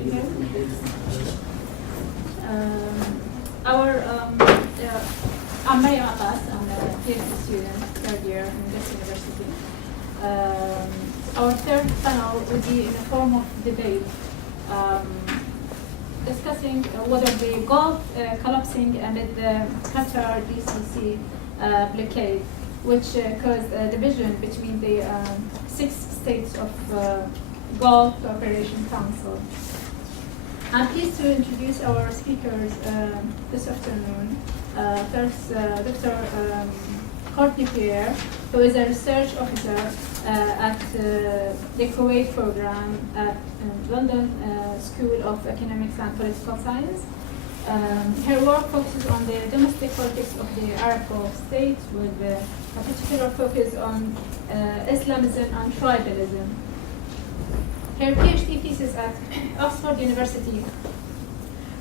here. I'm Maryam Abbas. I'm a PhD student, third year in this university. Our third panel will be in a form of debate, discussing whether the Gulf collapsing amid the Qatar GCC blockade, which caused a division between the 6 states of Gulf Cooperation Council. I'm pleased to introduce our speakers this afternoon. First, Dr. Courtney Freer, who is a research officer at the Kuwait program at London School of Economics and Political Science. Her work focuses on the domestic politics of the Arab Gulf states, with a particular focus on Islamism and tribalism. Her PhD thesis at Oxford University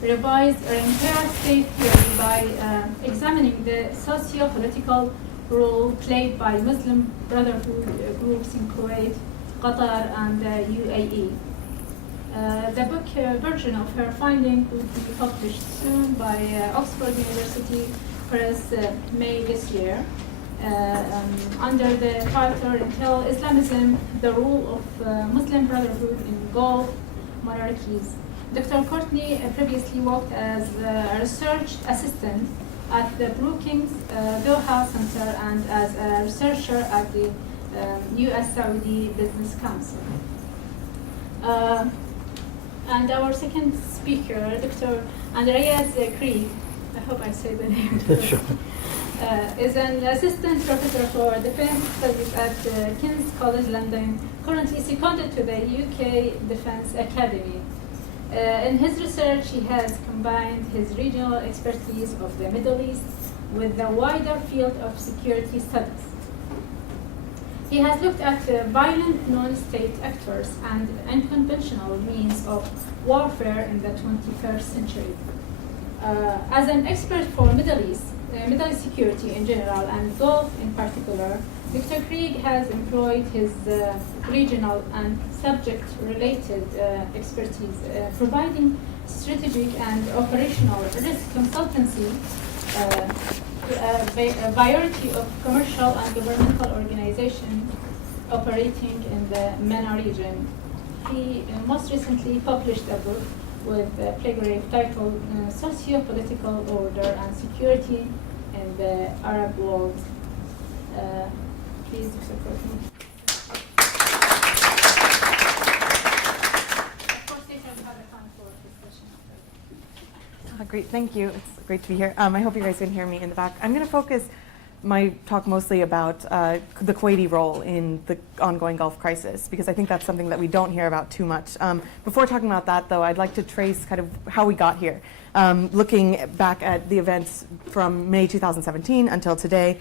revised an entire state theory by examining the socio-political role played by Muslim Brotherhood groups in Kuwait, Qatar, and the UAE. The book version of her finding will be published soon by Oxford University Press May this year. Under the title entitled Islamism, the Role of Muslim Brotherhood in Gulf Monarchies. Dr. Courtney previously worked as a research assistant at the Brookings Doha Center and as a researcher at the US-Saudi Business Council. And our second speaker, Dr. Andreas Krieg, I hope I say the name correctly. Is an assistant professor for defense studies at King's College London, currently seconded to the UK Defence Academy. In his research, he has combined his regional expertise of the Middle East with the wider field of security studies. He has looked at violent non-state actors and unconventional means of warfare in the 21st century. As an expert for Middle East security in general and Gulf in particular, Dr. Krieg has employed his regional and subject-related expertise, providing strategic and operational risk consultancy to a variety of commercial and governmental organizations operating in the MENA region. He most recently published a book with a paragraph titled Socio-Political Order and Security in the Arab World. Please support me. Of course, later we have a time for discussion. Great, thank you. It's great to be here. I hope you guys can hear me in the back. I'm going to focus my talk mostly about the Kuwaiti role in the ongoing Gulf crisis, because I think that's something that we don't hear about too much. Before talking about that, though, I'd like to trace kind of how we got here, looking back at the events from May 2017 until today,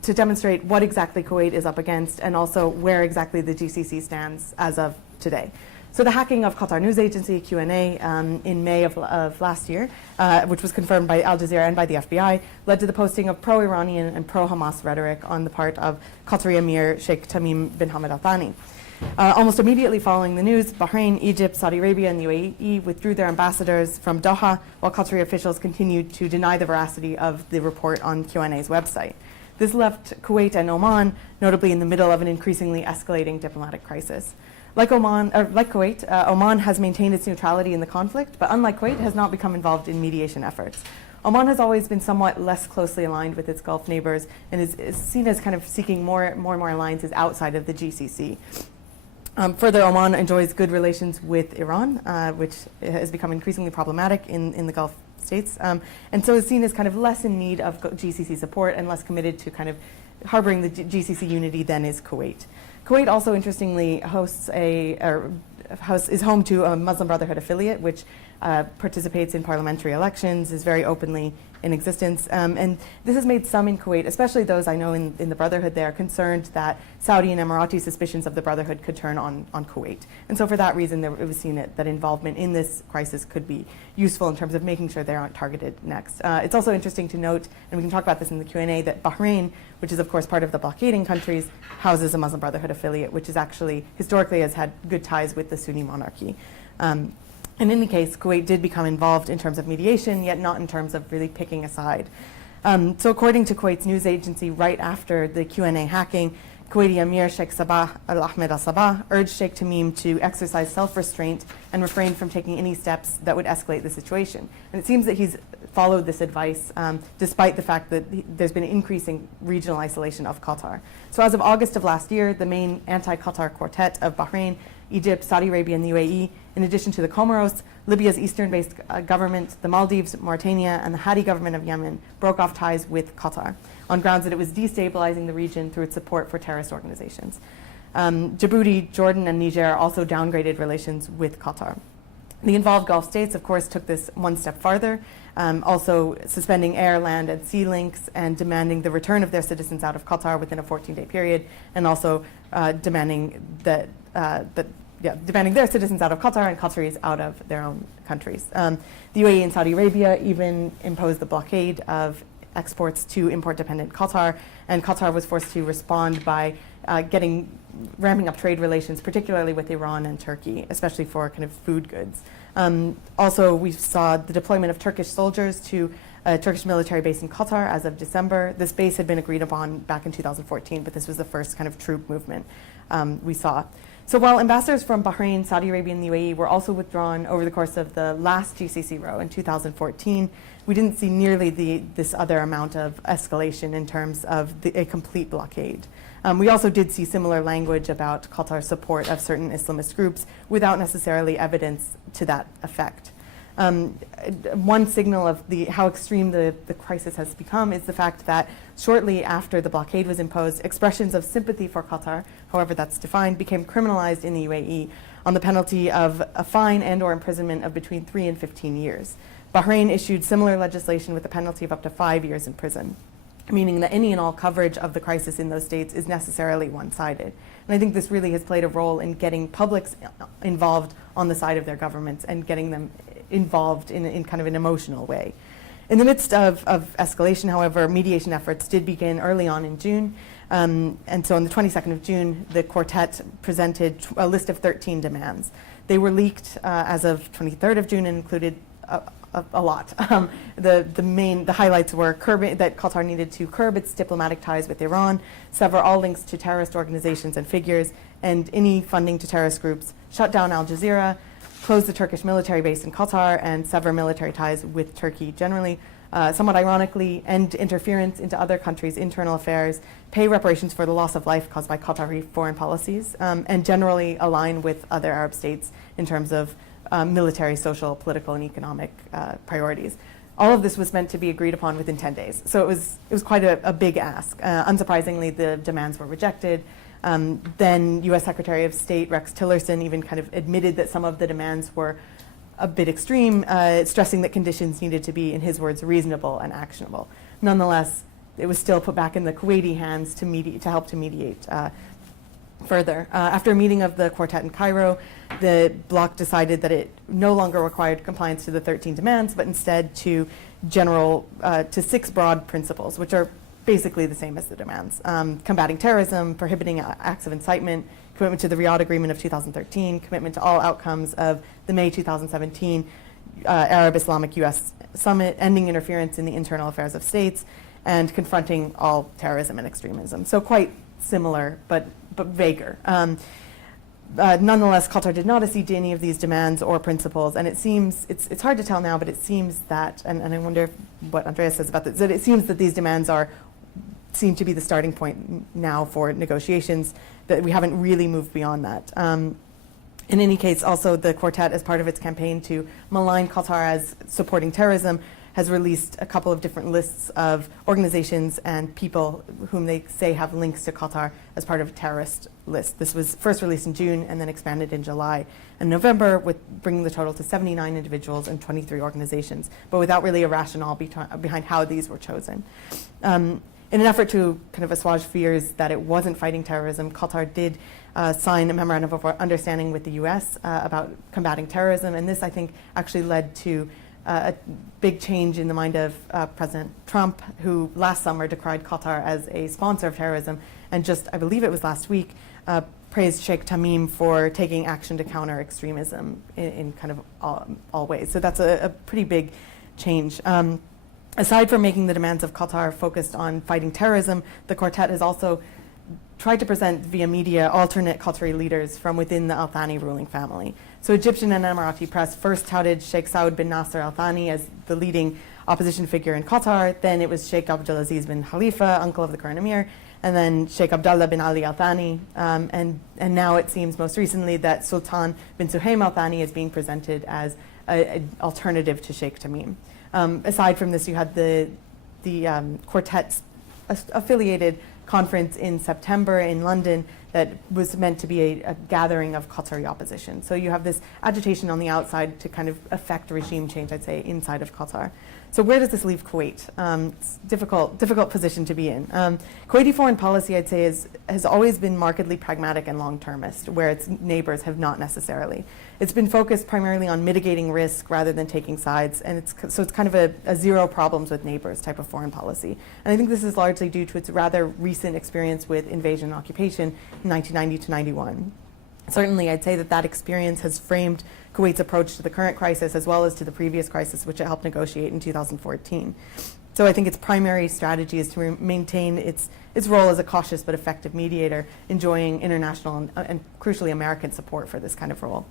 to demonstrate what exactly Kuwait is up against and also where exactly the GCC stands as of today. So the hacking of Qatar news agency QNA in May of last year, which was confirmed by Al Jazeera and by the FBI, led to the posting of pro-Iranian and pro-Hamas rhetoric on the part of Qatari Emir Sheikh Tamim bin Hamad Al Thani. Almost immediately following the news, Bahrain, Egypt, Saudi Arabia, and the UAE withdrew their ambassadors from Doha, while Qatari officials continued to deny the veracity of the report on QNA's website. This left Kuwait and Oman notably in the middle of an increasingly escalating diplomatic crisis. Like Kuwait, Oman has maintained its neutrality in the conflict, but unlike Kuwait, has not become involved in mediation efforts. Oman has always been somewhat less closely aligned with its Gulf neighbors and is seen as kind of seeking more and more alliances outside of the GCC. Further, Oman enjoys good relations with Iran, which has become increasingly problematic in the Gulf states, and so is seen as kind of less in need of GCC support and less committed to kind of harboring the GCC unity than is Kuwait. Kuwait also interestingly is home to a Muslim Brotherhood affiliate, which participates in parliamentary elections, is very openly in existence. And this has made some in Kuwait, especially those I know in the Brotherhood, they are concerned that Saudi and Emirati suspicions of the Brotherhood could turn on Kuwait. And so for that reason, it was seen that involvement in this crisis could be useful in terms of making sure they aren't targeted next. It's also interesting to note, and we can talk about this in the Q&A, that Bahrain, which is of course part of the blockading countries, houses a Muslim Brotherhood affiliate, which is actually historically has had good ties with the Sunni monarchy. In any case, Kuwait did become involved in terms of mediation, yet not in terms of really picking a side. So according to Kuwait's news agency, right after the Q&A hacking, Kuwaiti Emir Sheikh Sabah Al-Ahmed Al-Sabah urged Sheikh Tamim to exercise self-restraint and refrain from taking any steps that would escalate the situation. And it seems that he's followed this advice despite the fact that there's been an increasing regional isolation of Qatar. So as of August of last year, the main anti-Qatar quartet of Bahrain, Egypt, Saudi Arabia, and the UAE, in addition to the Comoros, Libya's eastern-based government, the Maldives, Mauritania, and the Hadi government of Yemen, broke off ties with Qatar on grounds that it was destabilizing the region through its support for terrorist organizations. Djibouti, Jordan, and Niger also downgraded relations with Qatar. The involved Gulf states, of course, took this one step farther, also suspending air, land, and sea links and demanding the return of their citizens out of Qatar within a 14-day period, and also demanding demanding their citizens out of Qatar and Qataris out of their own countries. The UAE and Saudi Arabia even imposed the blockade of exports to import-dependent Qatar, and Qatar was forced to respond by ramping up trade relations, particularly with Iran and Turkey, especially for kind of food goods. Also, we saw the deployment of Turkish soldiers to a Turkish military base in Qatar as of December. This base had been agreed upon back in 2014, but this was the first kind of troop movement we saw. So while ambassadors from Bahrain, Saudi Arabia, and the UAE were also withdrawn over the course of the last GCC row in 2014, we didn't see nearly this other amount of escalation in terms of a complete blockade. We also did see similar language about Qatar's support of certain Islamist groups without necessarily evidence to that effect. One signal of how extreme the crisis has become is the fact that shortly after the blockade was imposed, expressions of sympathy for Qatar, however that's defined, became criminalized in the UAE on the penalty of a fine and/or imprisonment of between 3 and 15 years. Bahrain issued similar legislation with a penalty of up to 5 years in prison, meaning that any and all coverage of the crisis in those states is necessarily one-sided. And I think this really has played a role in getting publics involved on the side of their governments and getting them involved in kind of an emotional way. In the midst of escalation, however, mediation efforts did begin early on in June. And so on the 22nd of June, the quartet presented a list of 13 demands. They were leaked as of 23rd of June and included a lot. The highlights were that Qatar needed to curb its diplomatic ties with Iran, sever all links to terrorist organizations and figures, and any funding to terrorist groups, shut down Al Jazeera, close the Turkish military base in Qatar, and sever military ties with Turkey generally. Somewhat ironically, end interference into other countries' internal affairs, pay reparations for the loss of life caused by Qatari foreign policies, and generally align with other Arab states in terms of military, social, political, and economic priorities. All of this was meant to be agreed upon within 10 days. So it was quite a big ask. Unsurprisingly, the demands were rejected. Then U.S. Secretary of State Rex Tillerson even kind of admitted that some of the demands were a bit extreme, stressing that conditions needed to be, in his words, reasonable and actionable. Nonetheless, it was still put back in the Kuwaiti hands to help to mediate further. After a meeting of the quartet in Cairo, the bloc decided that it no longer required compliance to the 13 demands, but instead to 6 broad principles, which are basically the same as the demands. Combating terrorism, prohibiting acts of incitement, commitment to the Riyadh Agreement of 2013, commitment to all outcomes of the May 2017 Arab Islamic U.S. Summit, ending interference in the internal affairs of states, and confronting all terrorism and extremism. So quite similar, but vaguer. Nonetheless, Qatar did not accede to any of these demands or principles, and it seems, it's hard to tell now, but it seems that, and I wonder what Andreas says about this, that it seems that these demands seem to be the starting point now for negotiations, that we haven't really moved beyond that. In any case, also the quartet, as part of its campaign to malign Qatar as supporting terrorism, has released a couple of different lists of organizations and people whom they say have links to Qatar as part of a terrorist list. This was first released in June and then expanded in July and November, with bringing the total to 79 individuals and 23 organizations, but without really a rationale behind how these were chosen. In an effort to kind of assuage fears that it wasn't fighting terrorism, Qatar did sign a memorandum of understanding with the U.S. About combating terrorism, and this, I think, actually led to a big change in the mind of President Trump, who last summer decried Qatar as a sponsor of terrorism, and just, I believe it was last week, praised Sheikh Tamim for taking action to counter extremism in kind of all ways. So that's a pretty big change. Aside from making the demands of Qatar focused on fighting terrorism, the quartet has also tried to present via media alternate Qatari leaders from within the Al Thani ruling family. So Egyptian and Emirati press first touted Sheikh Saud bin Nasser Al Thani as the leading opposition figure in Qatar. Then it was Sheikh Abdulaziz bin Khalifa, uncle of the current emir, and then Sheikh Abdullah bin Ali Al Thani. And now it seems most recently that Sultan bin Suhaim Al Thani is being presented as an alternative to Sheikh Tamim. Aside from this, you had the quartet's affiliated conference in September in London that was meant to be a gathering of Qatari opposition. So you have this agitation on the outside to kind of affect regime change, I'd say, inside of Qatar. So where does this leave Kuwait? It's difficult position to be in. Kuwaiti foreign policy, I'd say, has always been markedly pragmatic and long-termist, where its neighbors have not necessarily. It's been focused primarily on mitigating risk rather than taking sides, and it's kind of a zero problems with neighbors type of foreign policy. And I think this is largely due to its rather recent experience with invasion and occupation in 1990 to 91. Certainly, I'd say that experience has framed Kuwait's approach to the current crisis as well as to the previous crisis, which it helped negotiate in 2014. So I think its primary strategy is to maintain its role as a cautious but effective mediator, enjoying international and crucially American support for this kind of role.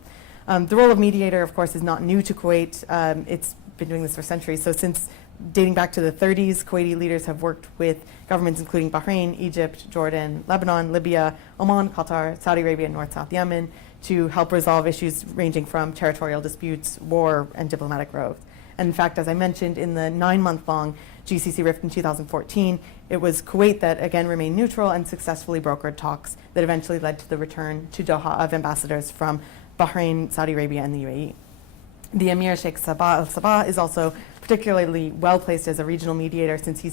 The role of mediator, of course, is not new to Kuwait. It's been doing this for centuries. So since dating back to the 30s, Kuwaiti leaders have worked with governments including Bahrain, Egypt, Jordan, Lebanon, Libya, Oman, Qatar, Saudi Arabia, and North-South Yemen to help resolve issues ranging from territorial disputes, war, and diplomatic growth. And in fact, as I mentioned, in the 9-month-long GCC rift in 2014, it was Kuwait that again remained neutral and successfully brokered talks that eventually led to the return to Doha of ambassadors from Bahrain, Saudi Arabia, and the UAE. The Emir Sheikh Sabah al-Sabah is also particularly well placed as a regional mediator, since he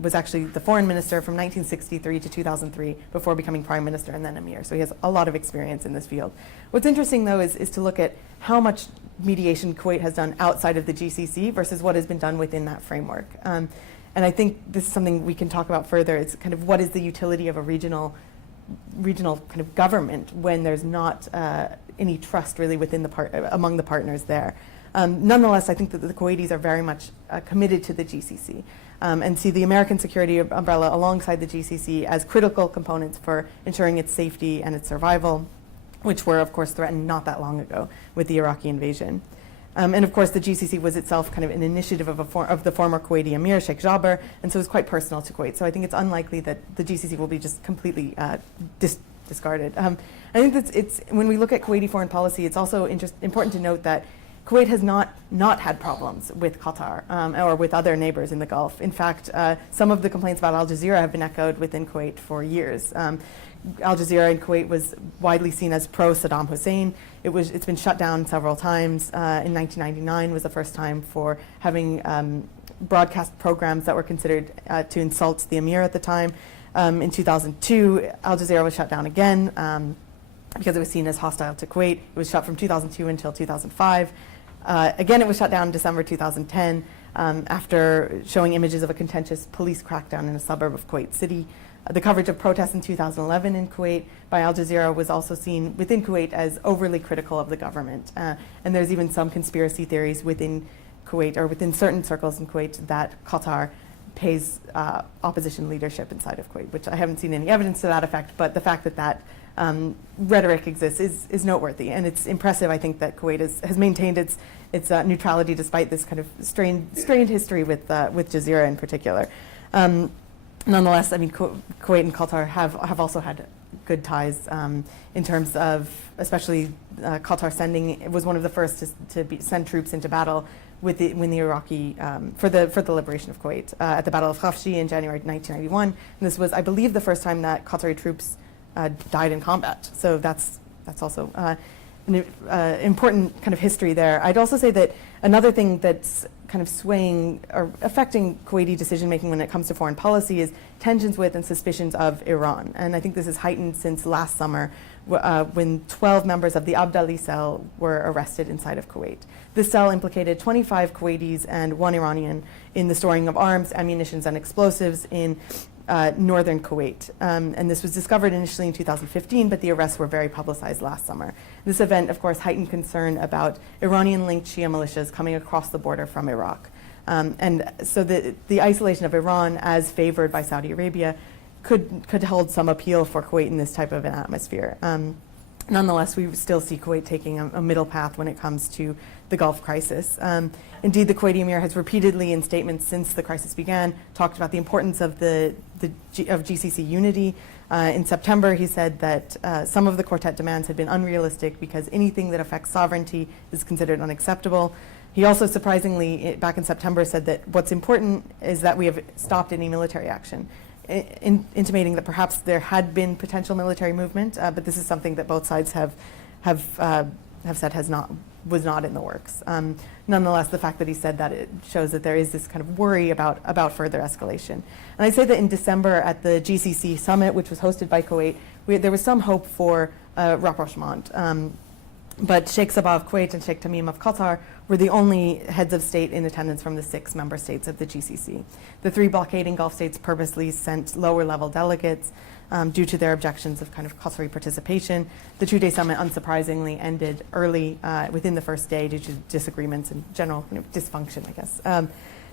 was actually the foreign minister from 1963 to 2003 before becoming prime minister and then emir. So he has a lot of experience in this field. What's interesting, though, is to look at how much mediation Kuwait has done outside of the GCC versus what has been done within that framework. And I think this is something we can talk about further. It's kind of what is the utility of a regional kind of government when there's not any trust really within among the partners there. Nonetheless, I think that the Kuwaitis are very much committed to the GCC and see the American security umbrella alongside the GCC as critical components for ensuring its safety and its survival, which were, of course, threatened not that long ago with the Iraqi invasion. And of course, the GCC was itself kind of an initiative of the former Kuwaiti emir, Sheikh Jaber, and so it's quite personal to Kuwait. So I think it's unlikely that the GCC will be just completely discarded. I think that when we look at Kuwaiti foreign policy, it's also important to note that Kuwait has not had problems with Qatar or with other neighbors in the Gulf. In fact, some of the complaints about Al Jazeera have been echoed within Kuwait for years. Al Jazeera in Kuwait was widely seen as pro-Saddam Hussein. It's been shut down several times. In 1999 was the first time for having broadcast programs that were considered to insult the emir at the time. In 2002, Al Jazeera was shut down again because it was seen as hostile to Kuwait. It was shut from 2002 until 2005. Again, it was shut down in December 2010 after showing images of a contentious police crackdown in a suburb of Kuwait City. The coverage of protests in 2011 in Kuwait by Al Jazeera was also seen within Kuwait as overly critical of the government. And there's even some conspiracy theories within Kuwait or within certain circles in Kuwait that Qatar pays opposition leadership inside of Kuwait, which I haven't seen any evidence to that effect, but the fact that rhetoric exists is noteworthy. And it's impressive, I think, that Kuwait has maintained its neutrality despite this kind of strained history with Jazeera in particular. Nonetheless, I mean, Kuwait and Qatar have also had good ties in terms of, especially Qatar was one of the first to send troops into battle when the Iraqi for the liberation of Kuwait at the Battle of Khafji in January 1991. And this was, I believe, the first time that Qatari troops died in combat. So that's also an important kind of history there. I'd also say that another thing that's kind of swaying or affecting Kuwaiti decision-making when it comes to foreign policy is tensions with and suspicions of Iran. And I think this is heightened since last summer when 12 members of the Abdali cell were arrested inside of Kuwait. This cell implicated 25 Kuwaitis and 1 Iranian in the storing of arms, ammunition, and explosives in northern Kuwait. And this was discovered initially in 2015, but the arrests were very publicized last summer. This event, of course, heightened concern about Iranian-linked Shia militias coming across the border from Iraq. And so the isolation of Iran as favored by Saudi Arabia could hold some appeal for Kuwait in this type of an atmosphere. Nonetheless, we still see Kuwait taking a middle path when it comes to the Gulf crisis. Indeed, the Kuwaiti Emir has repeatedly, in statements since the crisis began, talked about the importance of GCC unity. In September, he said that some of the quartet demands had been unrealistic because anything that affects sovereignty is considered unacceptable. He also, surprisingly, back in September, said that what's important is that we have stopped any military action, intimating that perhaps there had been potential military movement, but this is something that both sides have said was not in the works. Nonetheless, the fact that he said that, it shows that there is this kind of worry about further escalation. And I'd say that in December at the GCC summit, which was hosted by Kuwait, there was some hope for rapprochement. But Sheikh Sabah of Kuwait and Sheikh Tamim of Qatar were the only heads of state in attendance from the 6 member states of the GCC. The 3 blockading Gulf states purposely sent lower-level delegates due to their objections of kind of Qatari participation. The 2-day summit, unsurprisingly, ended early within the first day due to disagreements and general dysfunction, I guess.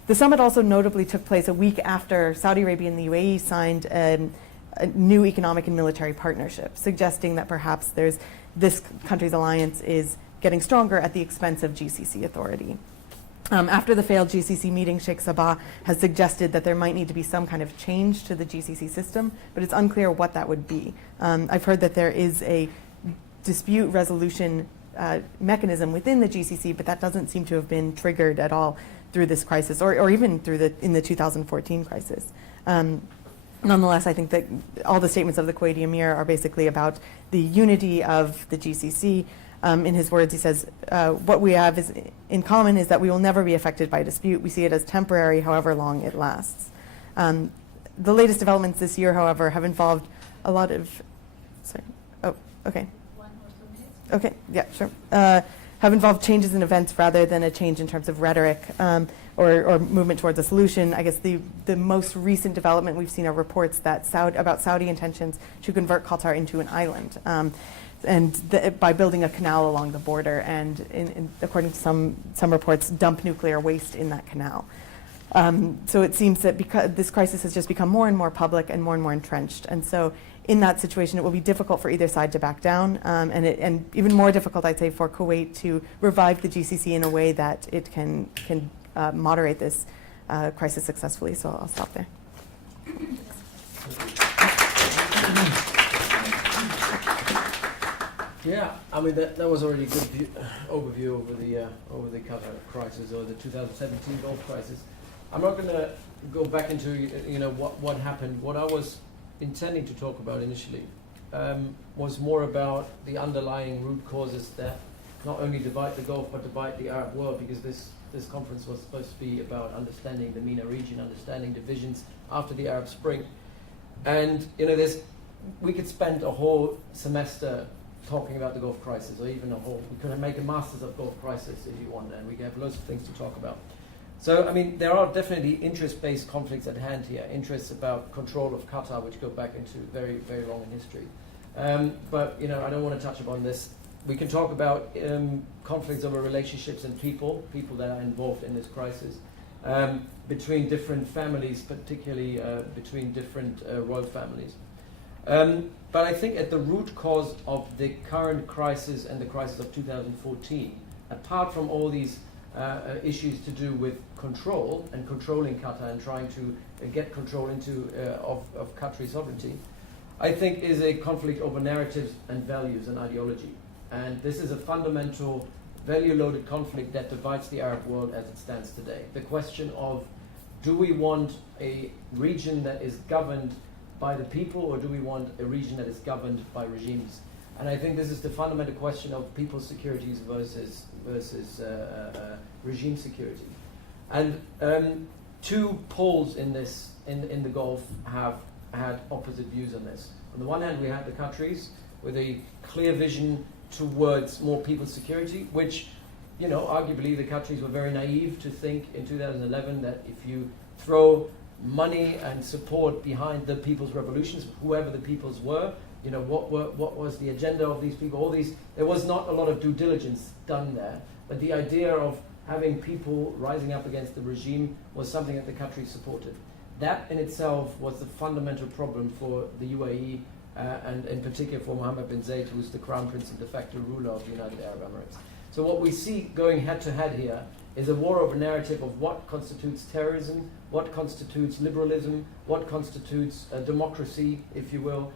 The summit also notably took place a week after Saudi Arabia and the UAE signed a new economic and military partnership, suggesting that perhaps this country's alliance is getting stronger at the expense of GCC authority. After the failed GCC meeting, Sheikh Sabah has suggested that there might need to be some kind of change to the GCC system, but it's unclear what that would be. I've heard that there is a dispute resolution mechanism within the GCC, but that doesn't seem to have been triggered at all through this crisis, or even in the 2014 crisis. Nonetheless, I think that all the statements of the Kuwaiti Emir are basically about the unity of the GCC. In his words, he says, what we have in common is that we will never be affected by dispute. We see it as temporary, however long it lasts. The latest developments this year, however, have involved a lot of, okay, yeah, sure. Have involved changes in events rather than a change in terms of rhetoric or movement towards a solution. I guess the most recent development we've seen are reports that about Saudi intentions to convert Qatar into an island, by building a canal along the border, and according to some reports, dump nuclear waste in that canal. So it seems that because this crisis has just become more and more public and more entrenched, and so in that situation, it will be difficult for either side to back down, and even more difficult, I'd say, for Kuwait to revive the GCC in a way that it can moderate this crisis successfully. So I'll stop there. Yeah, I mean that was already a good overview over the Qatar crisis or the 2017 Gulf crisis. I'm not going to go back into what happened. What I was intending to talk about initially was more about the underlying root causes that not only divide the Gulf but divide the Arab world, because this conference was supposed to be about understanding the MENA region, understanding divisions after the Arab Spring. And we could spend a whole semester talking about the Gulf crisis, or even we could make a masters of Gulf crisis if you want, and we have loads of things to talk about. So, I mean, there are definitely interest-based conflicts at hand here, interests about control of Qatar, which go back into very, very long in history. But, I don't want to touch upon this. We can talk about conflicts over relationships and people that are involved in this crisis, between different families, particularly between different royal families. But I think at the root cause of the current crisis and the crisis of 2014, apart from all these issues to do with control and controlling Qatar and trying to get control of Qatari sovereignty, I think is a conflict over narratives and values and ideology. And this is a fundamental value-loaded conflict that divides the Arab world as it stands today. The question of, do we want a region that is governed by the people, or do we want a region that is governed by regimes? And I think this is the fundamental question of people's securities versus regime security. And two poles in the Gulf have had opposite views on this. On the one hand, we had the Qataris with a clear vision towards more people's security, which, arguably the Qataris were very naive to think in 2011 that if you throw money and support behind the people's revolutions, whoever the peoples were. You know, what was the agenda of these people? All these, there was not a lot of due diligence done there, but the idea of having people rising up against the regime was something that the country supported. That in itself was the fundamental problem for the UAE, and in particular for Mohammed bin Zayed, who is the crown prince and de facto ruler of the United Arab Emirates. So what we see going head to head here is a war over narrative of what constitutes terrorism, what constitutes liberalism, what constitutes democracy, if you will,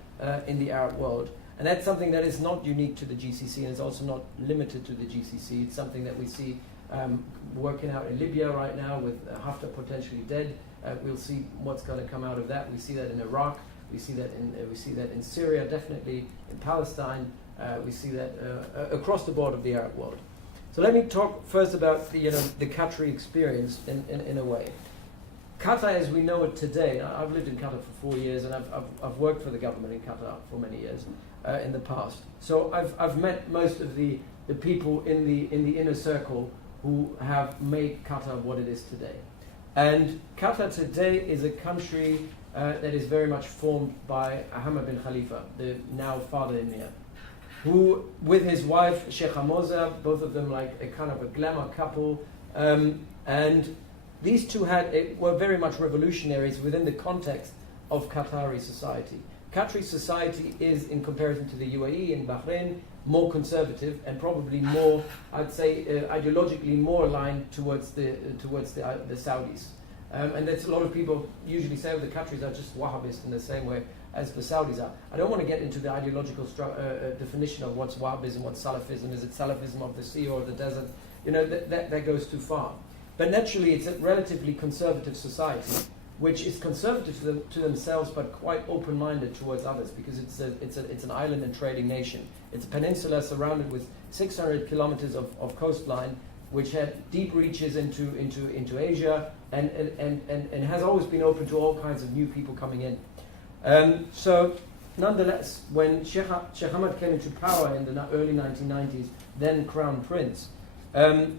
in the Arab world. And that's something that is not unique to the GCC, and it's also not limited to the GCC. It's something that we see working out in Libya right now with Haftar potentially dead. We'll see what's going to come out of that. We see that in Iraq. We see that in Syria, definitely in Palestine. We see that across the board of the Arab world. So let me talk first about the Qatari experience in a way. Qatar, as we know it today, I've lived in Qatar for 4 years, and I've worked for the government in Qatar for many years in the past. So I've met most of the people in the inner circle who have made Qatar what it is today. And Qatar today is a country that is very much formed by Ahmed bin Khalifa, the now father-in-law, who, with his wife Sheikh Hamoza, both of them like a kind of a glamour couple, and these two were very much revolutionaries within the context of Qatari society. Qatari society is, in comparison to the UAE and Bahrain, more conservative and probably more, I'd say, ideologically more aligned towards the Saudis. And that's a lot of people usually say, the Qataris are just Wahhabist in the same way as the Saudis are. I don't want to get into the ideological definition of what's Wahhabism, what's Salafism. Is it Salafism of the sea or the desert? You know, that goes too far. But naturally, it's a relatively conservative society, which is conservative to themselves, but quite open-minded towards others, because it's an island and trading nation. It's a peninsula surrounded with 600 kilometers of coastline, which had deep reaches into Asia, and has always been open to all kinds of new people coming in. So, nonetheless, when Sheikh Hamad came into power in the early 1990s, then Crown Prince,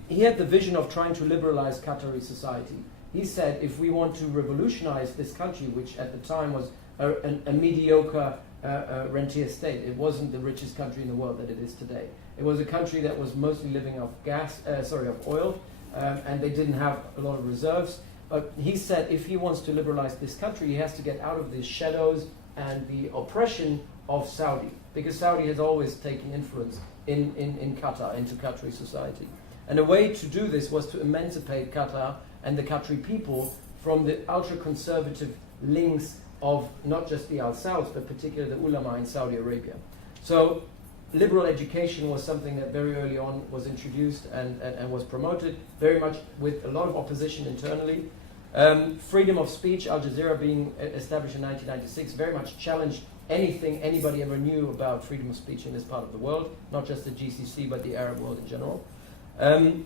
he had the vision of trying to liberalize Qatari society. He said, if we want to revolutionize this country, which at the time was a mediocre rentier state, it wasn't the richest country in the world that it is today. It was a country that was mostly living off oil, and they didn't have a lot of reserves. But he said, if he wants to liberalize this country, he has to get out of the shadows and the oppression of Saudi, because Saudi has always taken influence in Qatar, into Qatari society. And a way to do this was to emancipate Qatar and the Qatari people from the ultra-conservative links of not just the Al Sauds, but particularly the ulama in Saudi Arabia. So liberal education was something that very early on was introduced and was promoted, very much with a lot of opposition internally. Freedom of speech, Al Jazeera being established in 1996, very much challenged anything anybody ever knew about freedom of speech in this part of the world, not just the GCC, but the Arab world in general. And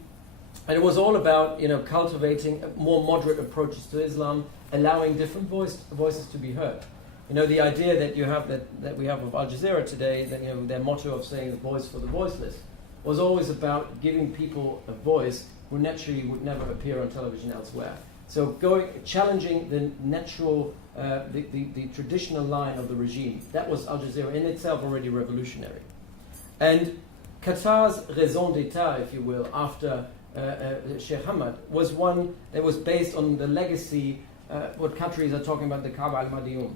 it was all about, cultivating more moderate approaches to Islam, allowing different voices to be heard. The idea that we have of Al Jazeera today, that their motto of saying the voice for the voiceless, was always about giving people a voice who naturally would never appear on television elsewhere. So challenging the natural, the traditional line of the regime. That was Al Jazeera in itself already revolutionary. And Qatar's raison d'etat, if you will, after Sheikh Hamad, was one that was based on the legacy, what Qataris are talking about, the Kaaba al-Madiyum.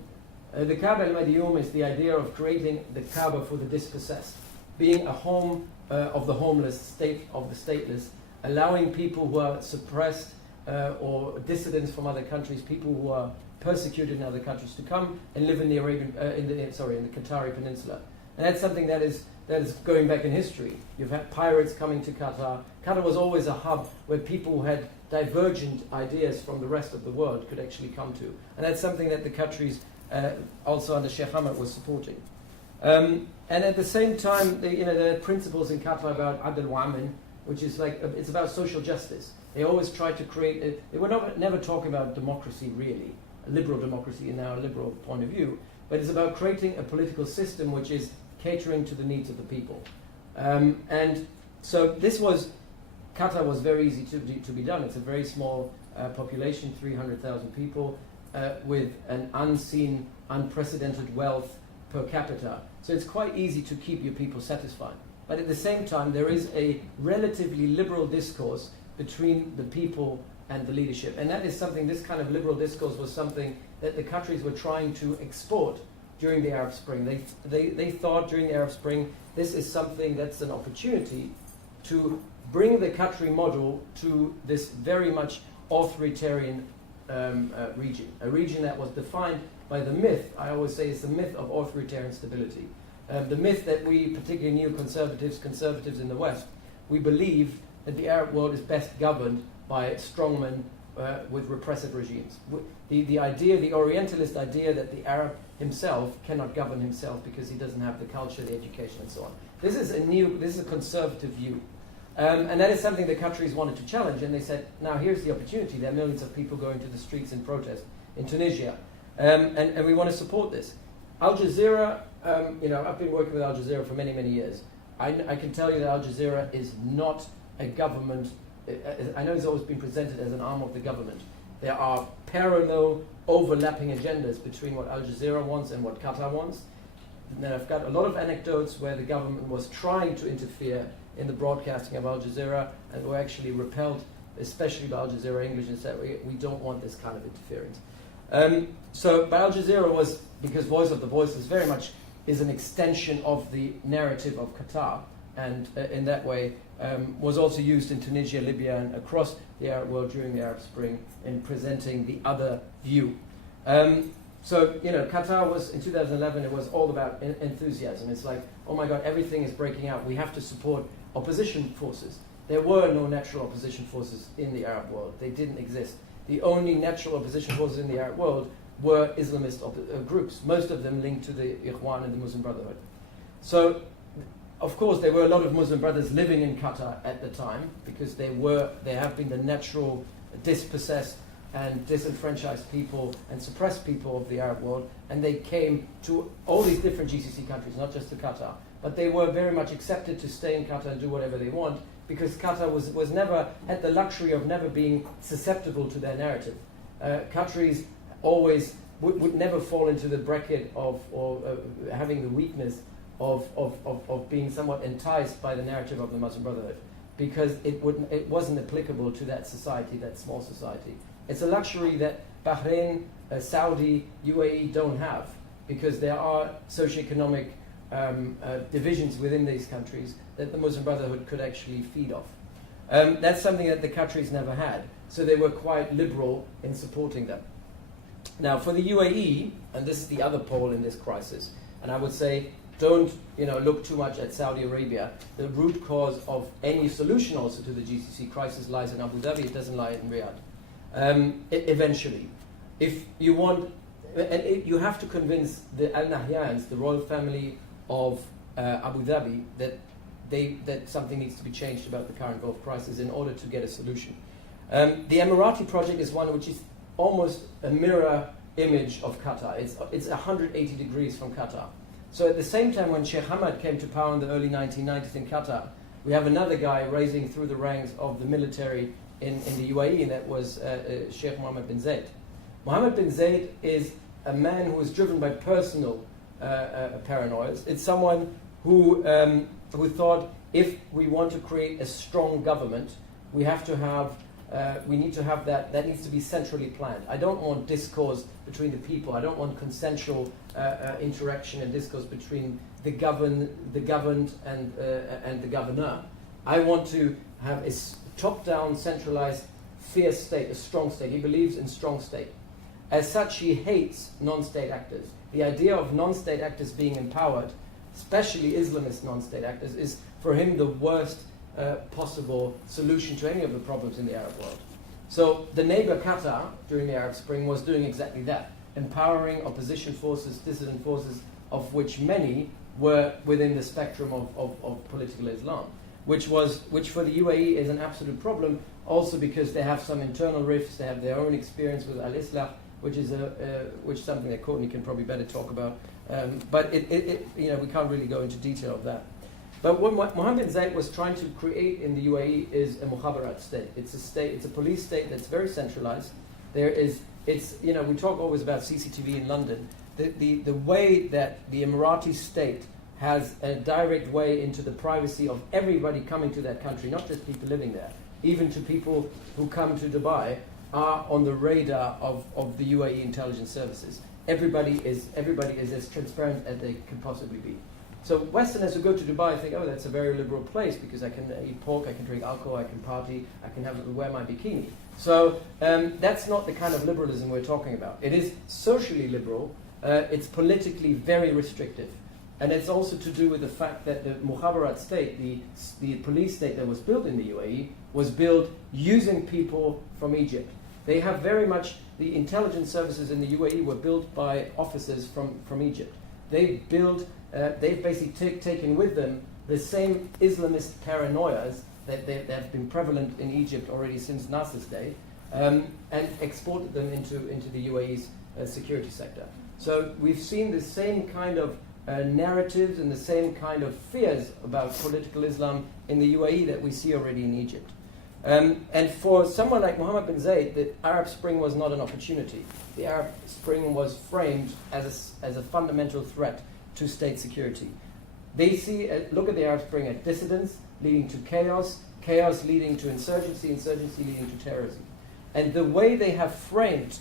The Kaaba al-Madiyum is the idea of creating the Kaaba for the dispossessed, being a home of the homeless, state of the stateless, allowing people who are suppressed or dissidents from other countries, people who are persecuted in other countries, to come and live in the Qatari Peninsula. And that's something that is going back in history. You've had pirates coming to Qatar. Qatar was always a hub where people who had divergent ideas from the rest of the world could actually come to. And that's something that the Qataris, also under Sheikh Hamad, was supporting. And at the same time, there are principles in Qatar about adl wa amin, which is it's about social justice. They always try to create, they were never talking about democracy really, a liberal democracy in our liberal point of view, but it's about creating a political system which is catering to the needs of the people. And so Qatar was very easy to be done. It's a very small population, 300,000 people. with an unseen, unprecedented wealth per capita. So it's quite easy to keep your people satisfied. But at the same time, there is a relatively liberal discourse between the people and the leadership. And that is something, this kind of liberal discourse was something that the Qataris were trying to export during the Arab Spring. They thought during the Arab Spring, this is something that's an opportunity to bring the Qatari model to this very much authoritarian region. A region that was defined by the myth, I always say, is the myth of authoritarian stability. The myth that we, particularly conservatives in the West, we believe that the Arab world is best governed by strongmen with repressive regimes. The idea, the Orientalist idea that the Arab himself cannot govern himself because he doesn't have the culture, the education, and so on. This is a conservative view. And that is something the Qataris wanted to challenge, and they said, now here's the opportunity. There are millions of people going to the streets in protest in Tunisia, and we want to support this. Al Jazeera, I've been working with Al Jazeera for many, many years. I can tell you that Al Jazeera is not a government. I know it's always been presented as an arm of the government. There are parallel, overlapping agendas between what Al Jazeera wants and what Qatar wants. And then I've got a lot of anecdotes where the government was trying to interfere in the broadcasting of Al Jazeera and were actually repelled, especially by Al Jazeera English, and said, we don't want this kind of interference. But Al Jazeera was, because Voice of the Voiceless very much is an extension of the narrative of Qatar, and in that way was also used in Tunisia, Libya, and across the Arab world during the Arab Spring in presenting the other view. Qatar was, in 2011, it was all about enthusiasm. It's like, oh my God, everything is breaking out. We have to support opposition forces. There were no natural opposition forces in the Arab world. They didn't exist. The only natural opposition forces in the Arab world were Islamist groups, most of them linked to the Ikhwan and the Muslim Brotherhood. So, of course, there were a lot of Muslim brothers living in Qatar at the time, because they have been the natural dispossessed and disenfranchised people and suppressed people of the Arab world, and they came to all these different GCC countries, not just to Qatar. But they were very much accepted to stay in Qatar and do whatever they want, because Qatar was never, had the luxury of never being susceptible to their narrative. Qataris always would never fall into the bracket of having the weakness of being somewhat enticed by the narrative of the Muslim Brotherhood, because it wasn't applicable to that society, that small society. It's a luxury that Bahrain, Saudi, UAE don't have, because there are socioeconomic divisions within these countries that the Muslim Brotherhood could actually feed off. That's something that the Qataris never had, so they were quite liberal in supporting them. Now, for the UAE, and this is the other pole in this crisis, and I would say, don't look too much at Saudi Arabia. The root cause of any solution also to the GCC crisis lies in Abu Dhabi. It doesn't lie in Riyadh. Eventually, if you want, you have to convince the Al Nahyans, the royal family of Abu Dhabi, that something needs to be changed about the current Gulf crisis in order to get a solution. The Emirati project is one which is almost a mirror image of Qatar. It's 180 degrees from Qatar. So at the same time when Sheikh Hamad came to power in the early 1990s in Qatar, we have another guy rising through the ranks of the military in the UAE, and that was Sheikh Mohammed bin Zayed. Mohammed bin Zayed is a man who is driven by personal paranoias. It's someone who thought, if we want to create a strong government, we need to have that needs to be centrally planned. I don't want discourse between the people. I don't want consensual interaction and discourse between the governed and the governor. I want to have a top-down, centralized, fierce state, a strong state. He believes in strong state. As such, he hates non-state actors. The idea of non-state actors being empowered, especially Islamist non-state actors, is for him the worst possible solution to any of the problems in the Arab world. So the neighbor Qatar during the Arab Spring was doing exactly that, empowering opposition forces, dissident forces, of which many were within the spectrum of political Islam, which for the UAE is an absolute problem, also because they have some internal rifts. They have their own experience with Al-Islah, which is something that Courtney can probably better talk about. But we can't really go into detail of that. But what Mohammed bin Zayed was trying to create in the UAE is a mukhabarat state. It's a police state that's very centralized. There is it's, you know, we talk always about CCTV in London. The way that the Emirati state has a direct way into the privacy of everybody coming to that country, not just people living there, even to people who come to Dubai, are on the radar of the UAE intelligence services. Everybody is as transparent as they can possibly be. So Westerners who go to Dubai think, oh, that's a very liberal place because I can eat pork, I can drink alcohol, I can party, I can wear my bikini. So that's not the kind of liberalism we're talking about. It is socially liberal, it's politically very restrictive. And it's also to do with the fact that the Mukhabarat state, the police state that was built in the UAE, was built using people from Egypt. They have very much, the intelligence services in the UAE were built by officers from Egypt. They've basically taken with them the same Islamist paranoias that have been prevalent in Egypt already since Nasser's day, and exported them into the UAE's security sector. So we've seen the same kind of narratives and the same kind of fears about political Islam in the UAE that we see already in Egypt. And for someone like Mohammed bin Zayed, the Arab Spring was not an opportunity. The Arab Spring was framed as a fundamental threat to state security. They look at the Arab Spring as dissidence leading to chaos, chaos leading to insurgency, insurgency leading to terrorism. And the way they have framed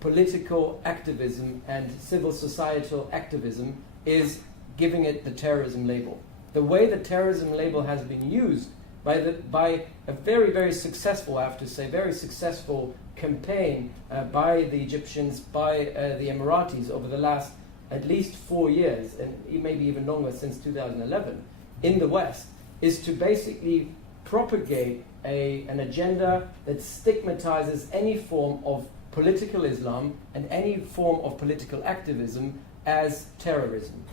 political activism and civil societal activism is giving it the terrorism label. The way the terrorism label has been used by a very, very successful, I have to say, very successful campaign by the Egyptians, by the Emiratis over the last at least 4 years, and maybe even longer, since 2011, in the West, is to basically propagate an agenda that stigmatizes any form of political Islam and any form of political activism as terrorism.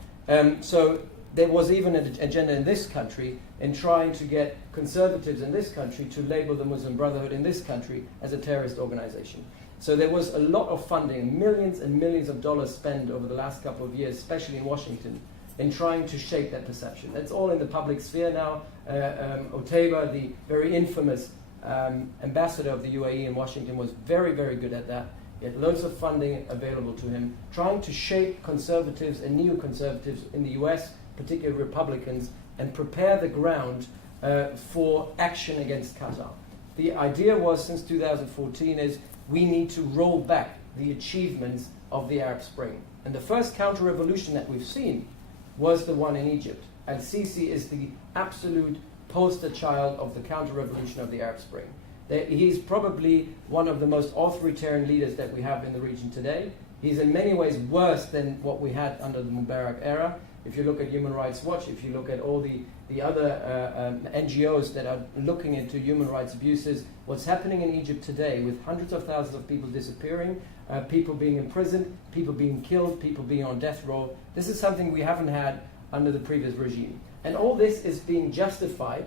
So there was even an agenda in this country in trying to get conservatives in this country to label the Muslim Brotherhood in this country as a terrorist organization. So there was a lot of funding, millions and millions of dollars spent over the last couple of years, especially in Washington, in trying to shape that perception. That's all in the public sphere now. Otaiba, the very infamous ambassador of the UAE in Washington, was very, very good at that. He had loads of funding available to him, trying to shape conservatives and neoconservatives in the US, particularly Republicans, and prepare the ground for action against Qatar. The idea was, since 2014, is we need to roll back the achievements of the Arab Spring. And the first counter-revolution that we've seen was the one in Egypt. Al-Sisi is the absolute poster child of the counter-revolution of the Arab Spring. He's probably one of the most authoritarian leaders that we have in the region today. He's in many ways worse than what we had under the Mubarak era. If you look at Human Rights Watch, if you look at all the other NGOs that are looking into human rights abuses, what's happening in Egypt today with hundreds of thousands of people disappearing, people being imprisoned, people being killed, people being on death row, this is something we haven't had under the previous regime. And all this is being justified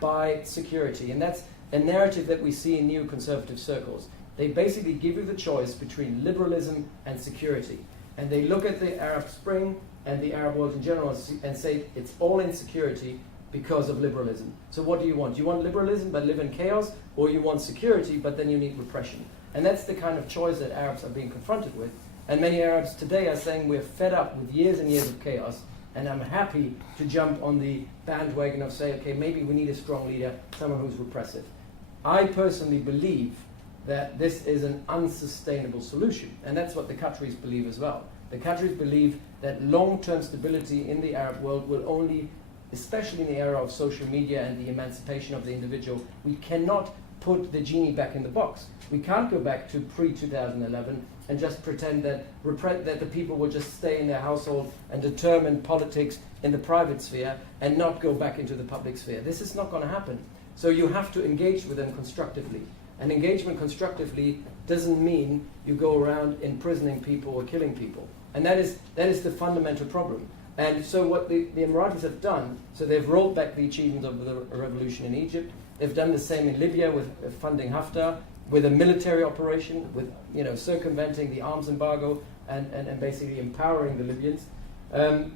by security. And that's a narrative that we see in neoconservative circles. They basically give you the choice between liberalism and security. And they look at the Arab Spring and the Arab world in general and say it's all insecurity because of liberalism. So what do you want? Do you want liberalism but live in chaos, or you want security but then you need repression? And that's the kind of choice that Arabs are being confronted with. And many Arabs today are saying we're fed up with years and years of chaos, and I'm happy to jump on the bandwagon of saying, okay, maybe we need a strong leader, someone who's repressive. I personally believe that this is an unsustainable solution, and that's what the Qataris believe as well. The Qataris believe that long-term stability in the Arab world will only, especially in the era of social media and the emancipation of the individual, we cannot put the genie back in the box. We can't go back to pre-2011 and just pretend that the people will just stay in their household and determine politics in the private sphere and not go back into the public sphere. This is not going to happen. So you have to engage with them constructively. And engagement constructively doesn't mean you go around imprisoning people or killing people. And that is the fundamental problem. And so what the Emiratis have done, so they've rolled back the achievements of the revolution in Egypt. They've done the same in Libya with funding Haftar, with a military operation, with circumventing the arms embargo and basically empowering the Libyans.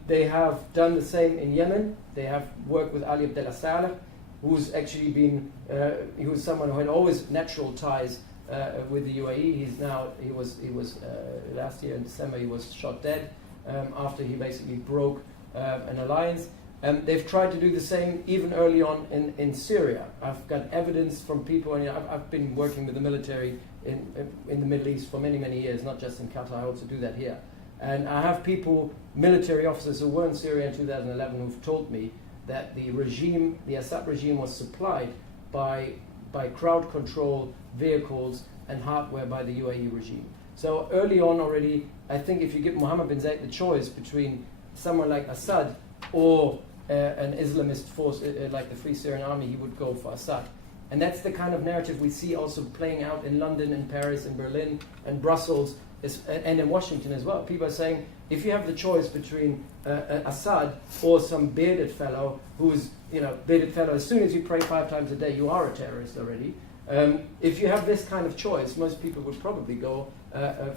They have done the same in Yemen. They have worked with Ali Abdullah Saleh, who's actually been, he was someone who had always natural ties with the UAE. He was last year in December he was shot dead after he basically broke an alliance. They've tried to do the same even early on in Syria. I've got evidence from people, and I've been working with the military in the Middle East for many, many years, not just in Qatar. I also do that here. And I have people, military officers who were in Syria in 2011, who've told me that the Assad regime was supplied by crowd control vehicles and hardware by the UAE regime. So early on already, I think if you give Mohammed bin Zayed the choice between someone like Assad or an Islamist force like the Free Syrian Army, he would go for Assad. And that's the kind of narrative we see also playing out in London, in Paris, in Berlin, and Brussels, and in Washington as well. People are saying, if you have the choice between Assad or some bearded fellow who's, bearded fellow, as soon as you pray 5 times a day, you are a terrorist already. If you have this kind of choice, most people would probably go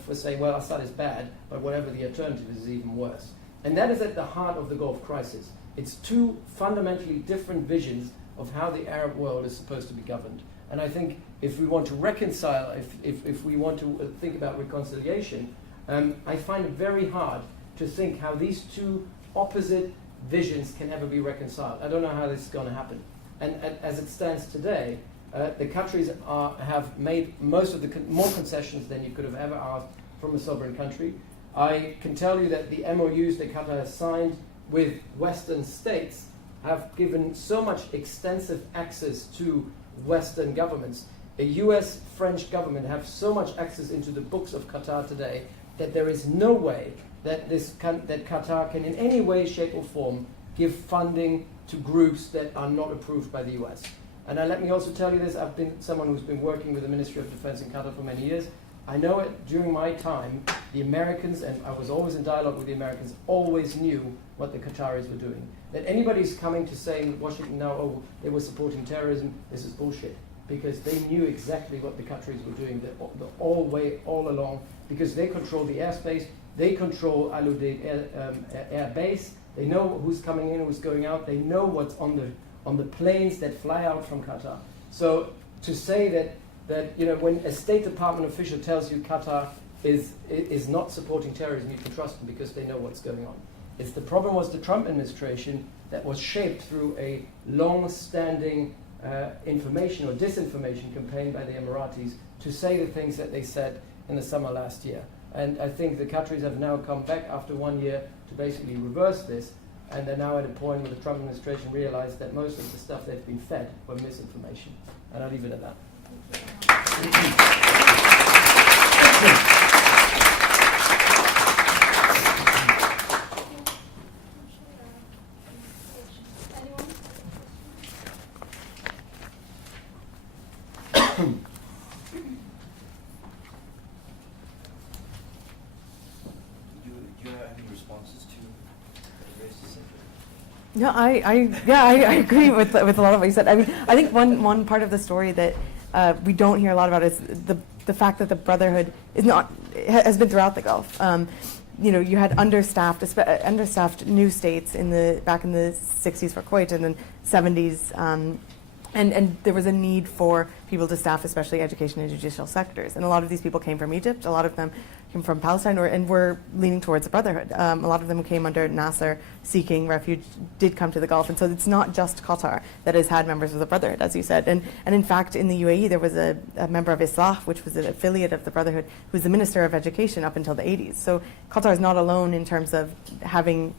for saying, well, Assad is bad, but whatever the alternative is even worse. And that is at the heart of the Gulf crisis. It's two fundamentally different visions of how the Arab world is supposed to be governed. And I think if we want to reconcile, if we want to think about reconciliation, I find it very hard to think how these two opposite visions can ever be reconciled. I don't know how this is going to happen. And as it stands today, the Qataris have made most of the more concessions than you could have ever asked from a sovereign country. I can tell you that the MOUs that Qatar has signed with Western states have given so much extensive access to Western governments. A US, French government have so much access into the books of Qatar today that there is no way that that Qatar can in any way, shape or form give funding to groups that are not approved by the US. And let me also tell you this, I've been someone who's been working with the Ministry of Defense in Qatar for many years. I know it during my time, the Americans, and I was always in dialogue with the Americans, always knew what the Qataris were doing. That anybody's coming to say in Washington now, oh, they were supporting terrorism, this is bullshit. Because they knew exactly what the Qataris were doing all along, because they control the airspace, they control Al Udeid air base, they know who's coming in, who's going out, they know what's on the planes that fly out from Qatar. So to say that when a State Department official tells you Qatar is not supporting terrorism, you can trust them because they know what's going on. The problem was the Trump administration that was shaped through a long-standing information or disinformation campaign by the Emiratis to say the things that they said in the summer last year. And I think the Qataris have now come back after 1 year to basically reverse this, and they're now at a point where the Trump administration realized that most of the stuff they've been fed were misinformation. And I'll leave it at that. Do you have any responses to the racism? No, I agree with a lot of what you said. I mean, I think one part of the story that we don't hear a lot about is the fact that the Brotherhood has been throughout the Gulf. You had understaffed new states back in the 60s for Kuwait and then 70s. And there was a need for people to staff, especially education and judicial sectors. And a lot of these people came from Egypt. A lot of them came from Palestine and were leaning towards the Brotherhood. A lot of them came under Nasser, seeking refuge, did come to the Gulf. And so it's not just Qatar that has had members of the Brotherhood, as you said. And in fact, in the UAE, there was a member of Islah, which was an affiliate of the Brotherhood, who was the Minister of Education up until the 80s. So Qatar is not alone in terms of having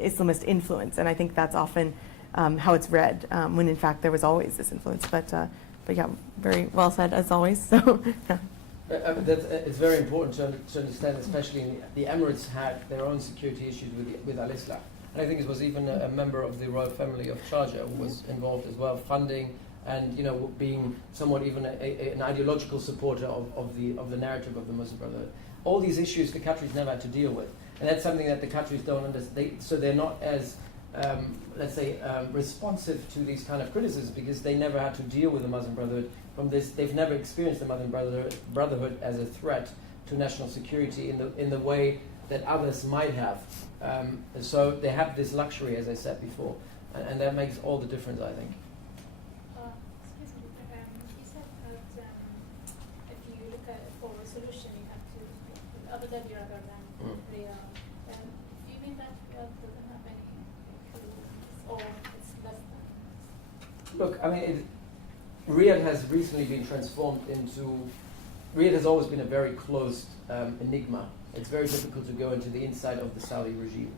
Islamist influence. And I think that's often how it's read, when in fact there was always this influence. But yeah, very well said as always. So yeah. It's very important to understand, especially in the Emirates had their own security issues with Al-Islah. And I think it was even a member of the royal family of Sharjah who was involved as well, funding and being somewhat even an ideological supporter of the narrative of the Muslim Brotherhood. All these issues the Qataris never had to deal with, and that's something that the Qataris don't understand. So they're not as responsive to these kind of criticisms because they never had to deal with the Muslim Brotherhood from this. They've never experienced the Muslim Brotherhood as a threat to national security in the way that others might have. So they have this luxury, as I said before, and that makes all the difference, I think. Excuse me, you said that if for a solution, you have to with Abu Dhabi rather than Riyadh. Do you mean that Riyadh doesn't have any influence, or it's less than? Look, I mean, Riyadh has recently been transformed into. Riyadh has always been a very closed enigma. It's very difficult to go into the inside of the Saudi regime.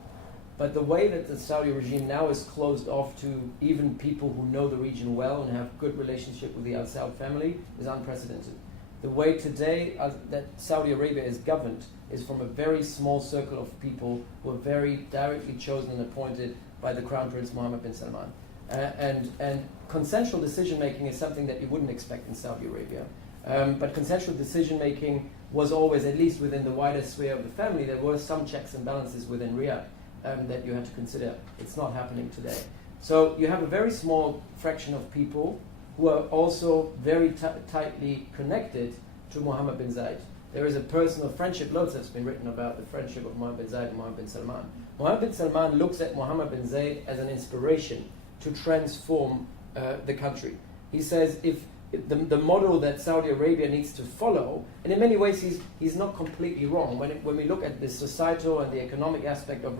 But the way that the Saudi regime now is closed off to even people who know the region well and have good relationship with the Al Saud family is unprecedented. The way today that Saudi Arabia is governed is from a very small circle of people who are very directly chosen and appointed by the Crown Prince Mohammed bin Salman. And consensual decision making is something that you wouldn't expect in Saudi Arabia. But consensual decision making was always, at least within the wider sphere of the family, there were some checks and balances within Riyadh that you had to consider. It's not happening today. So you have a very small fraction of people who are also very tightly connected to Mohammed bin Zayed. There is a personal friendship, loads that's been written about the friendship of Mohammed bin Zayed and Mohammed bin Salman. Mohammed bin Salman looks at Mohammed bin Zayed as an inspiration to transform the country. He says if the model that Saudi Arabia needs to follow, and in many ways he's not completely wrong. When we look at the societal and the economic aspect of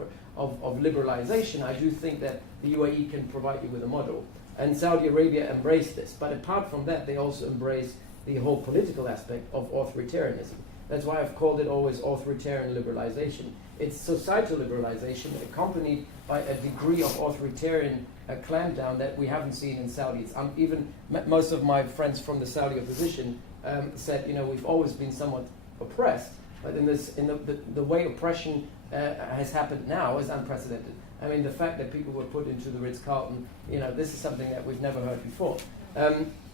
liberalization, I do think that the UAE can provide you with a model. And Saudi Arabia embraced this. But apart from that, they also embrace the whole political aspect of authoritarianism. That's why I've called it always authoritarian liberalization. It's societal liberalization accompanied by a degree of authoritarian clampdown that we haven't seen in Saudi. Even most of my friends from the Saudi opposition said, we've always been somewhat oppressed, but in the way oppression has happened now is unprecedented. I mean, the fact that people were put into the Ritz-Carlton, this is something that we've never heard before.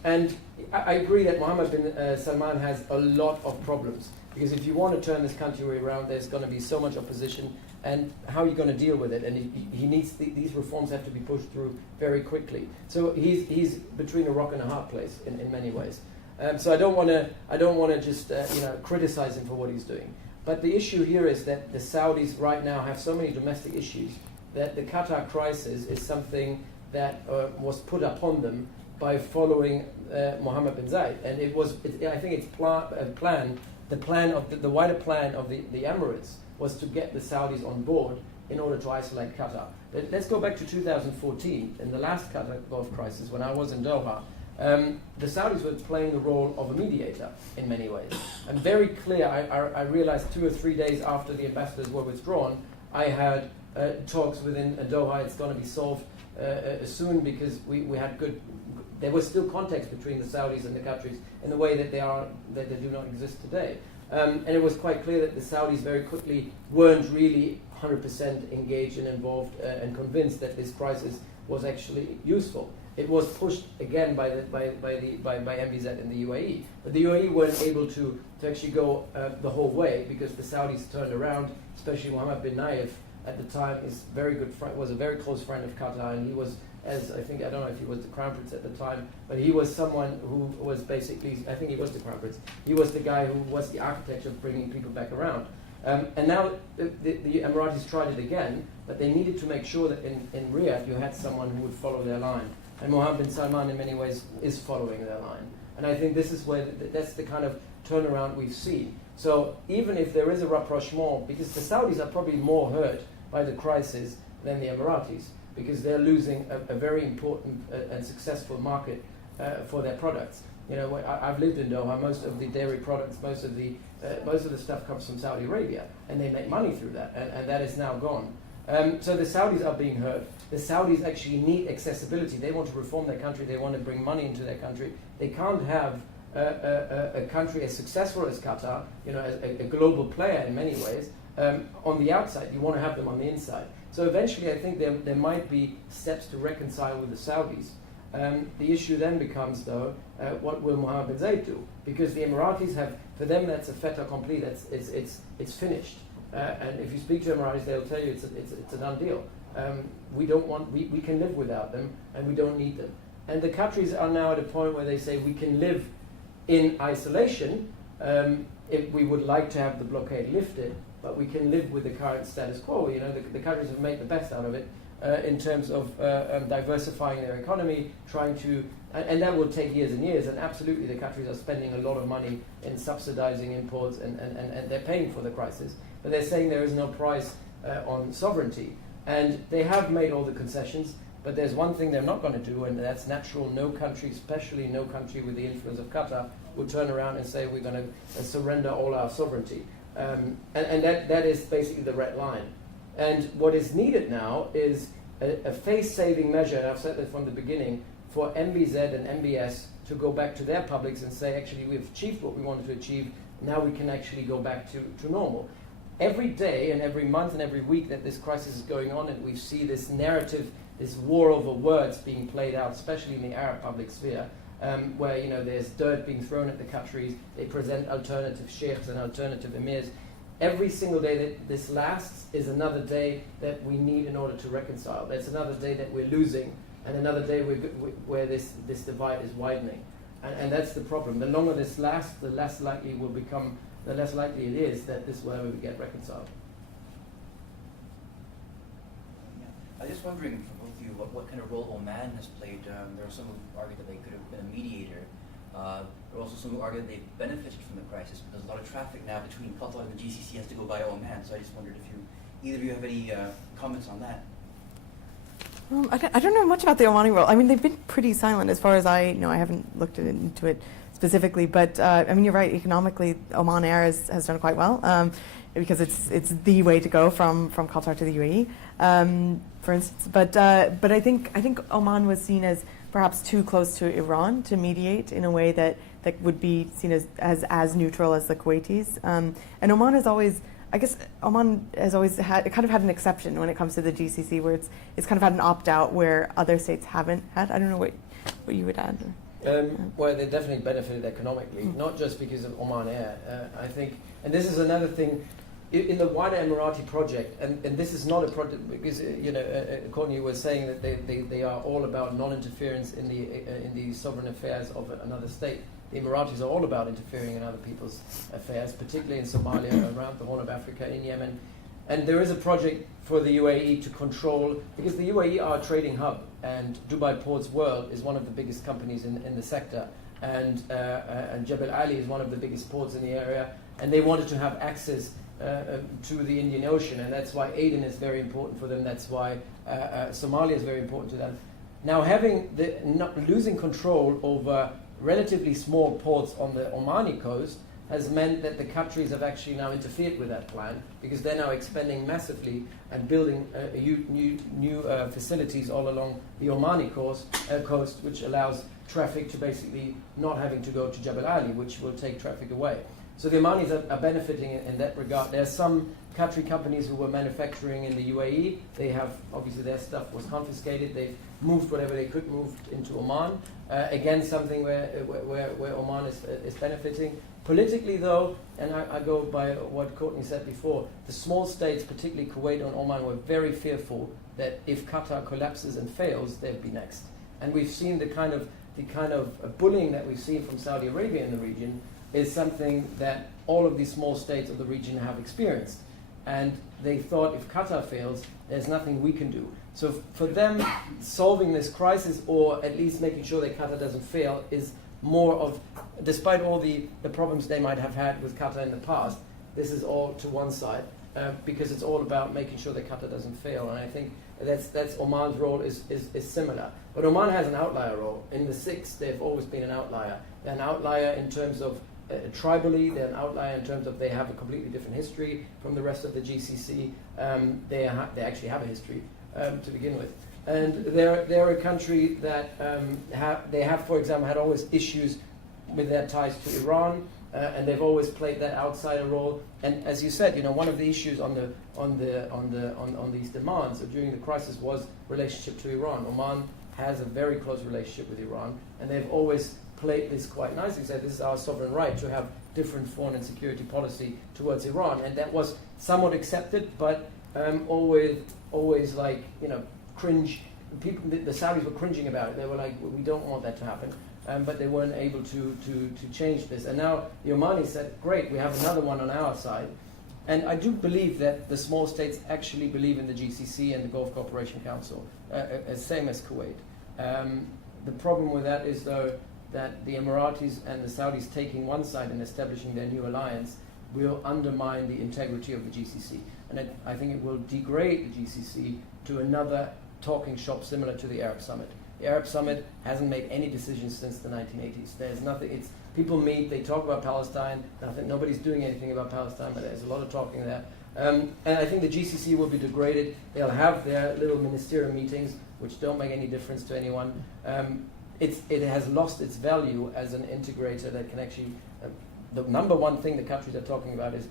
And I agree that Mohammed bin Salman has a lot of problems, because if you want to turn this country around, there's going to be so much opposition, and how are you going to deal with it? And he needs these reforms have to be pushed through very quickly. So he's between a rock and a hard place in many ways. So I don't want to just criticize him for what he's doing. But the issue here is that the Saudis right now have so many domestic issues that the Qatar crisis is something that was put upon them by following Mohammed bin Zayed, and I think it's the wider plan of the Emirates was to get the Saudis on board in order to isolate Qatar. Let's go back to 2014, in the last Qatar Gulf crisis, when I was in Doha. The Saudis were playing the role of a mediator in many ways. And very clear, I realized 2 or 3 days after the ambassadors were withdrawn, I had talks within Doha. It's going to be solved soon, because we had there was still context between the Saudis and the Qataris in the way that they do not exist today. And it was quite clear that the Saudis very quickly weren't really 100% engaged and involved and convinced that this crisis was actually useful. It was pushed again by MBZ in the UAE, but the UAE weren't able to actually go the whole way, because the Saudis turned around, especially Mohammed bin Nayef at the time was a very close friend of Qatar, and he was, I don't know if he was the Crown Prince at the time, but he was someone who was basically, I think he was the Crown Prince. He was the guy who was the architect of bringing people back around. And now the Emiratis tried it again, but they needed to make sure that in Riyadh you had someone who would follow their line. And Mohammed bin Salman in many ways is following their line. And I think this is where that's the kind of turnaround we've seen. So even if there is a rapprochement, because the Saudis are probably more hurt by the crisis than the Emiratis, because they're losing a very important and successful market for their products. I've lived in Doha. Most of the dairy products, most of the stuff comes from Saudi Arabia, and they make money through that, and that is now gone. So the Saudis are being hurt. The Saudis actually need accessibility. They want to reform their country. They want to bring money into their country. They can't have a country as successful as Qatar, as a global player in many ways, on the outside. You want to have them on the inside. So eventually I think there might be steps to reconcile with the Saudis. The issue then becomes, though, what will Mohammed bin Zayed do? Because the Emiratis have, for them, that's a fait accompli. It's finished. And if you speak to Emiratis, they'll tell you it's a done deal. We can live without them, and we don't need them. And the Qataris are now at a point where they say we can live in isolation if we would like to have the blockade lifted, but we can live with the current status quo. The Qataris have made the best out of it. in terms of diversifying their economy, trying to, and that will take years and years, and absolutely the Qataris are spending a lot of money in subsidizing imports, and they're paying for the crisis, but they're saying there is no price on sovereignty. And they have made all the concessions, but there's one thing they're not going to do, and that's natural. No country, especially no country with the influence of Qatar, will turn around and say we're going to surrender all our sovereignty. And that is basically the red line. And what is needed now is a face-saving measure, and I've said that from the beginning, for MBZ and MBS to go back to their publics and say, actually, we've achieved what we wanted to achieve, now we can actually go back to normal. Every day and every month and every week that this crisis is going on, and we see this narrative, this war over words being played out, especially in the Arab public sphere, where there's dirt being thrown at the Qataris, they present alternative sheikhs and alternative emirs. Every single day that this lasts is another day that we need in order to reconcile. That's another day that we're losing, and another day where this divide is widening. And that's the problem. The longer this lasts, the less likely it is that this will ever get reconciled. I was just wondering from both of you what kind of role Oman has played. There are some who argue that they could have been a mediator. There are also some who argue that they benefited from the crisis, but there's a lot of traffic now between Qatar and the GCC has to go via Oman. So I just wondered if either of you have any comments on that. I don't know much about the Omani role. I mean, they've been pretty silent as far as I know. I haven't looked into it specifically, but I mean, you're right. Economically, Oman Air has done quite well because it's the way to go from Qatar to the UAE, for instance. But I think Oman was seen as perhaps too close to Iran to mediate in a way that would be seen as neutral as the Kuwaitis. And Oman has always. I guess Oman has always had an exception when it comes to the GCC, where it's kind of had an opt-out where other states haven't had. I don't know what you would add. Well, they definitely benefited economically, not just because of Oman Air. I think, and this is another thing, in the wider Emirati project, and this is not a project because Courtney was saying that they are all about non-interference in the sovereign affairs of another state. The Emiratis are all about interfering in other people's affairs, particularly in Somalia, around the Horn of Africa, in Yemen. And there is a project for the UAE to control, because the UAE are a trading hub, and Dubai Ports World is one of the biggest companies in the sector, and Jebel Ali is one of the biggest ports in the area, and they wanted to have access to the Indian Ocean, and that's why Aden is very important for them, that's why Somalia is very important to them. Now not losing control over relatively small ports on the Omani coast has meant that the Qataris have actually now interfered with that plan, because they're now expanding massively and building new facilities all along the Omani coast, which allows traffic to basically not having to go to Jebel Ali, which will take traffic away. So the Omanis are benefiting in that regard. There are some Qatari companies who were manufacturing in the UAE. They have, obviously their stuff was confiscated. They've moved whatever they could move into Oman. Again, something where Oman is benefiting. Politically, though, and I go by what Courtney said before, the small states, particularly Kuwait and Oman, were very fearful that if Qatar collapses and fails, they'd be next. And we've seen the kind of bullying that we've seen from Saudi Arabia in the region is something that all of these small states of the region have experienced. And they thought if Qatar fails, there's nothing we can do. So for them, solving this crisis, or at least making sure that Qatar doesn't fail, is more of, despite all the problems they might have had with Qatar in the past, this is all to one side, because it's all about making sure that Qatar doesn't fail. And I think that's Oman's role is similar. But Oman has an outlier role. In the Six, they've always been an outlier. They're an outlier in terms of tribally, they're an outlier in terms of they have a completely different history from the rest of the GCC. They actually have a history to begin with. And they're a country that have, for example, had always issues with their ties to Iran, and they've always played that outsider role. And as you said, one of the issues on these demands during the crisis was relationship to Iran. Oman has a very close relationship with Iran, and they've always played this quite nicely, said this is our sovereign right to have different foreign and security policy towards Iran, and that was somewhat accepted, but always like cringe. People, the Saudis were cringing about it. They were like, we don't want that to happen, but they weren't able to change this. And now the Omanis said, great, we have another one on our side, And I do believe that the small states actually believe in the GCC and the Gulf Cooperation Council, same as Kuwait. The problem with that is, though, that the Emiratis and the Saudis taking one side and establishing their new alliance will undermine the integrity of the GCC. And I think it will degrade the GCC to another talking shop similar to the Arab Summit. The Arab Summit hasn't made any decisions since the 1980s. There's nothing. People meet, they talk about Palestine. Nobody's doing anything about Palestine, but there's a lot of talking there. And I think the GCC will be degraded. They'll have their little ministerial meetings, which don't make any difference to anyone. It has lost its value as an integrator that can actually. The number one thing the countries are talking about is,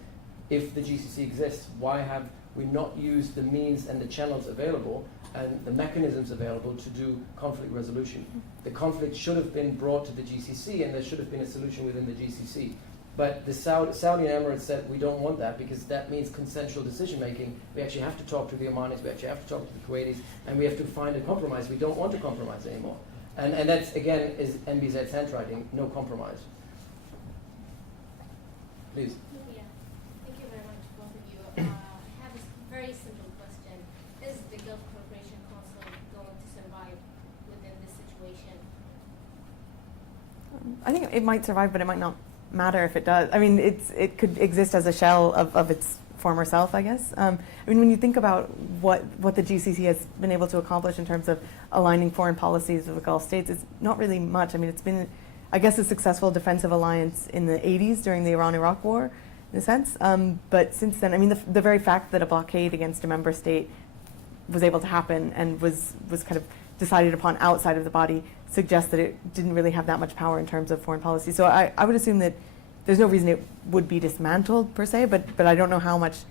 if the GCC exists, why have we not used the means and the channels available and the mechanisms available to do conflict resolution? The conflict should have been brought to the GCC, and there should have been a solution within the GCC. But the Saudi and Emirates said, we don't want that, because that means consensual decision making. We actually have to talk to the Omanis, we actually have to talk to the Kuwaitis, and we have to find a compromise. We don't want to compromise anymore. And that's, again, is NBZ's handwriting, no compromise. Please. Yeah. Thank you very much, both of you. I have a very simple question. Is the Gulf Cooperation Council going to survive within this situation? I think it might survive, but it might not matter if it does. I mean, it could exist as a shell of its former self, I guess. I mean, when you think about what the GCC has been able to accomplish in terms of aligning foreign policies with the Gulf states, it's not really much. I mean, it's been, I guess, a successful defensive alliance in the 80s during the Iran-Iraq War, in a sense. But since then, I mean, the very fact that a blockade against a member state was able to happen and was kind of decided upon outside of the body suggests that it didn't really have that much power in terms of foreign policy. So I would assume that there's no reason it would be dismantled per se, but I don't know how much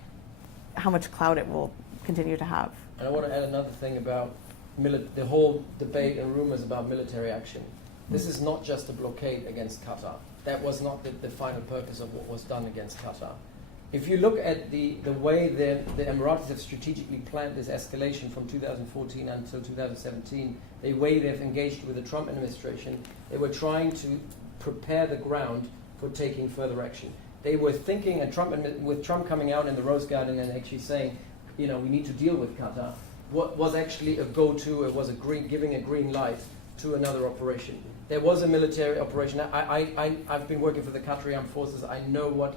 clout it will continue to have. And I want to add another thing about the whole debate and rumors about military action. This is not just a blockade against Qatar. That was not the final purpose of what was done against Qatar. If you look at the way the Emiratis have strategically planned this escalation from 2014 until 2017, the way they've engaged with the Trump administration, they were trying to prepare the ground for taking further action. They were thinking, and with Trump coming out in the Rose Garden and actually saying, we need to deal with Qatar, what was actually a go-to, it was giving a green light to another operation. There was a military operation. I've been working for the Qatari Armed Forces. I know what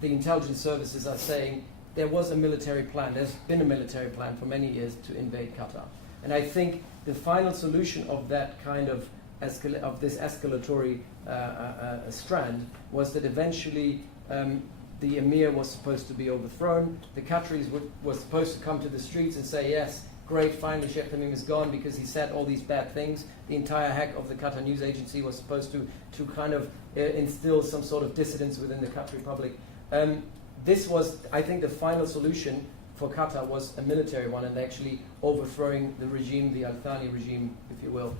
the intelligence services are saying. There was a military plan. There's been a military plan for many years to invade Qatar. And I think the final solution of that kind of this escalatory strand was that eventually the emir was supposed to be overthrown. The Qataris were supposed to come to the streets and say, yes, great, finally Sheikh Tamim is gone because he said all these bad things. The entire hack of the Qatar news agency was supposed to kind of instill some sort of dissidence within the Qatari public. This was, I think, the final solution for Qatar was a military one, and actually overthrowing the regime, the Al-Thani regime, if you will,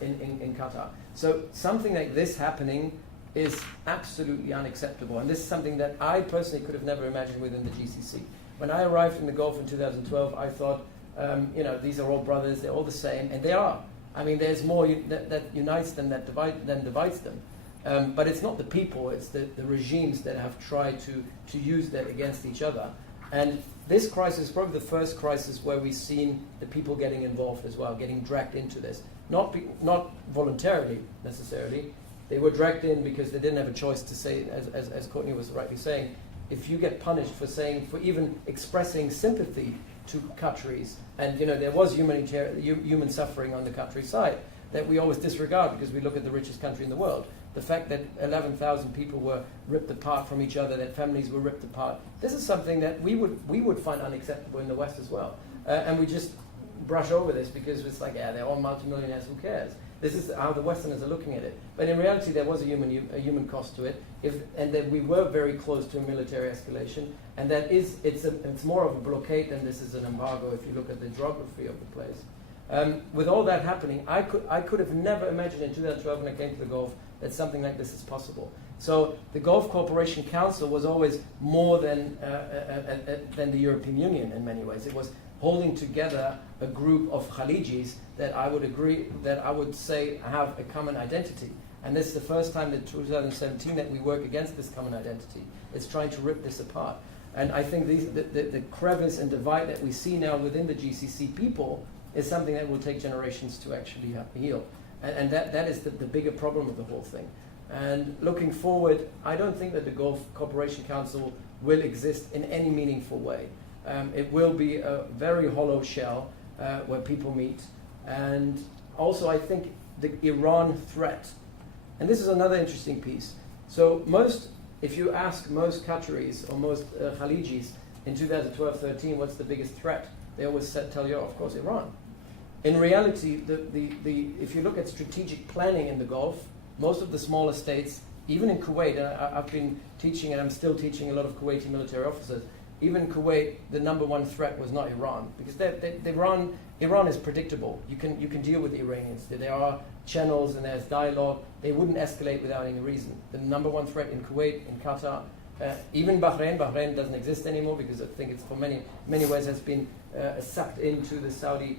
in Qatar. So something like this happening is absolutely unacceptable, and this is something that I personally could have never imagined within the GCC. When I arrived in the Gulf in 2012, I thought, these are all brothers, they're all the same, and they are. I mean, there's more that unites them than divides them. But it's not the people, it's the regimes that have tried to use that against each other. And this crisis is probably the first crisis where we've seen the people getting involved as well, getting dragged into this. Not voluntarily, necessarily. They were dragged in because they didn't have a choice to say, as Courtney was rightly saying, if you get punished for even expressing sympathy to Qataris, and there was human suffering on the Qatari side that we always disregard because we look at the richest country in the world. The fact that 11,000 people were ripped apart from each other, that families were ripped apart, this is something that we would find unacceptable in the West as well. And we just brush over this because it's like, they're all multimillionaires, who cares? This is how the Westerners are looking at it. But in reality, there was a human cost to it, and that we were very close to a military escalation, and that it's more of a blockade than this is an embargo if you look at the geography of the place. With all that happening, I could have never imagined in 2012 when I came to the Gulf that something like this is possible. So the Gulf Cooperation Council was always more than the European Union in many ways. It was holding together a group of Khalijis that I would say have a common identity. And this is the first time in 2017 that we work against this common identity. It's trying to rip this apart. And I think the crevice and divide that we see now within the GCC people is something that will take generations to actually heal. And that is the bigger problem of the whole thing. And looking forward, I don't think that the Gulf Cooperation Council will exist in any meaningful way. It will be a very hollow shell where people meet. And also I think the Iran threat, and this is another interesting piece. So if you ask most Qataris or most Khalijis in 2012-13, what's the biggest threat? They always tell you, of course, Iran. In reality, if you look at strategic planning in the Gulf, most of the smaller states, even in Kuwait, and I've been teaching and I'm still teaching a lot of Kuwaiti military officers, even in Kuwait, the number one threat was not Iran, because Iran is predictable. You can deal with the Iranians. There are channels and there's dialogue. They wouldn't escalate without any reason. The number one threat in Kuwait, in Qatar, even Bahrain doesn't exist anymore because I think it's for many ways has been sucked into Saudi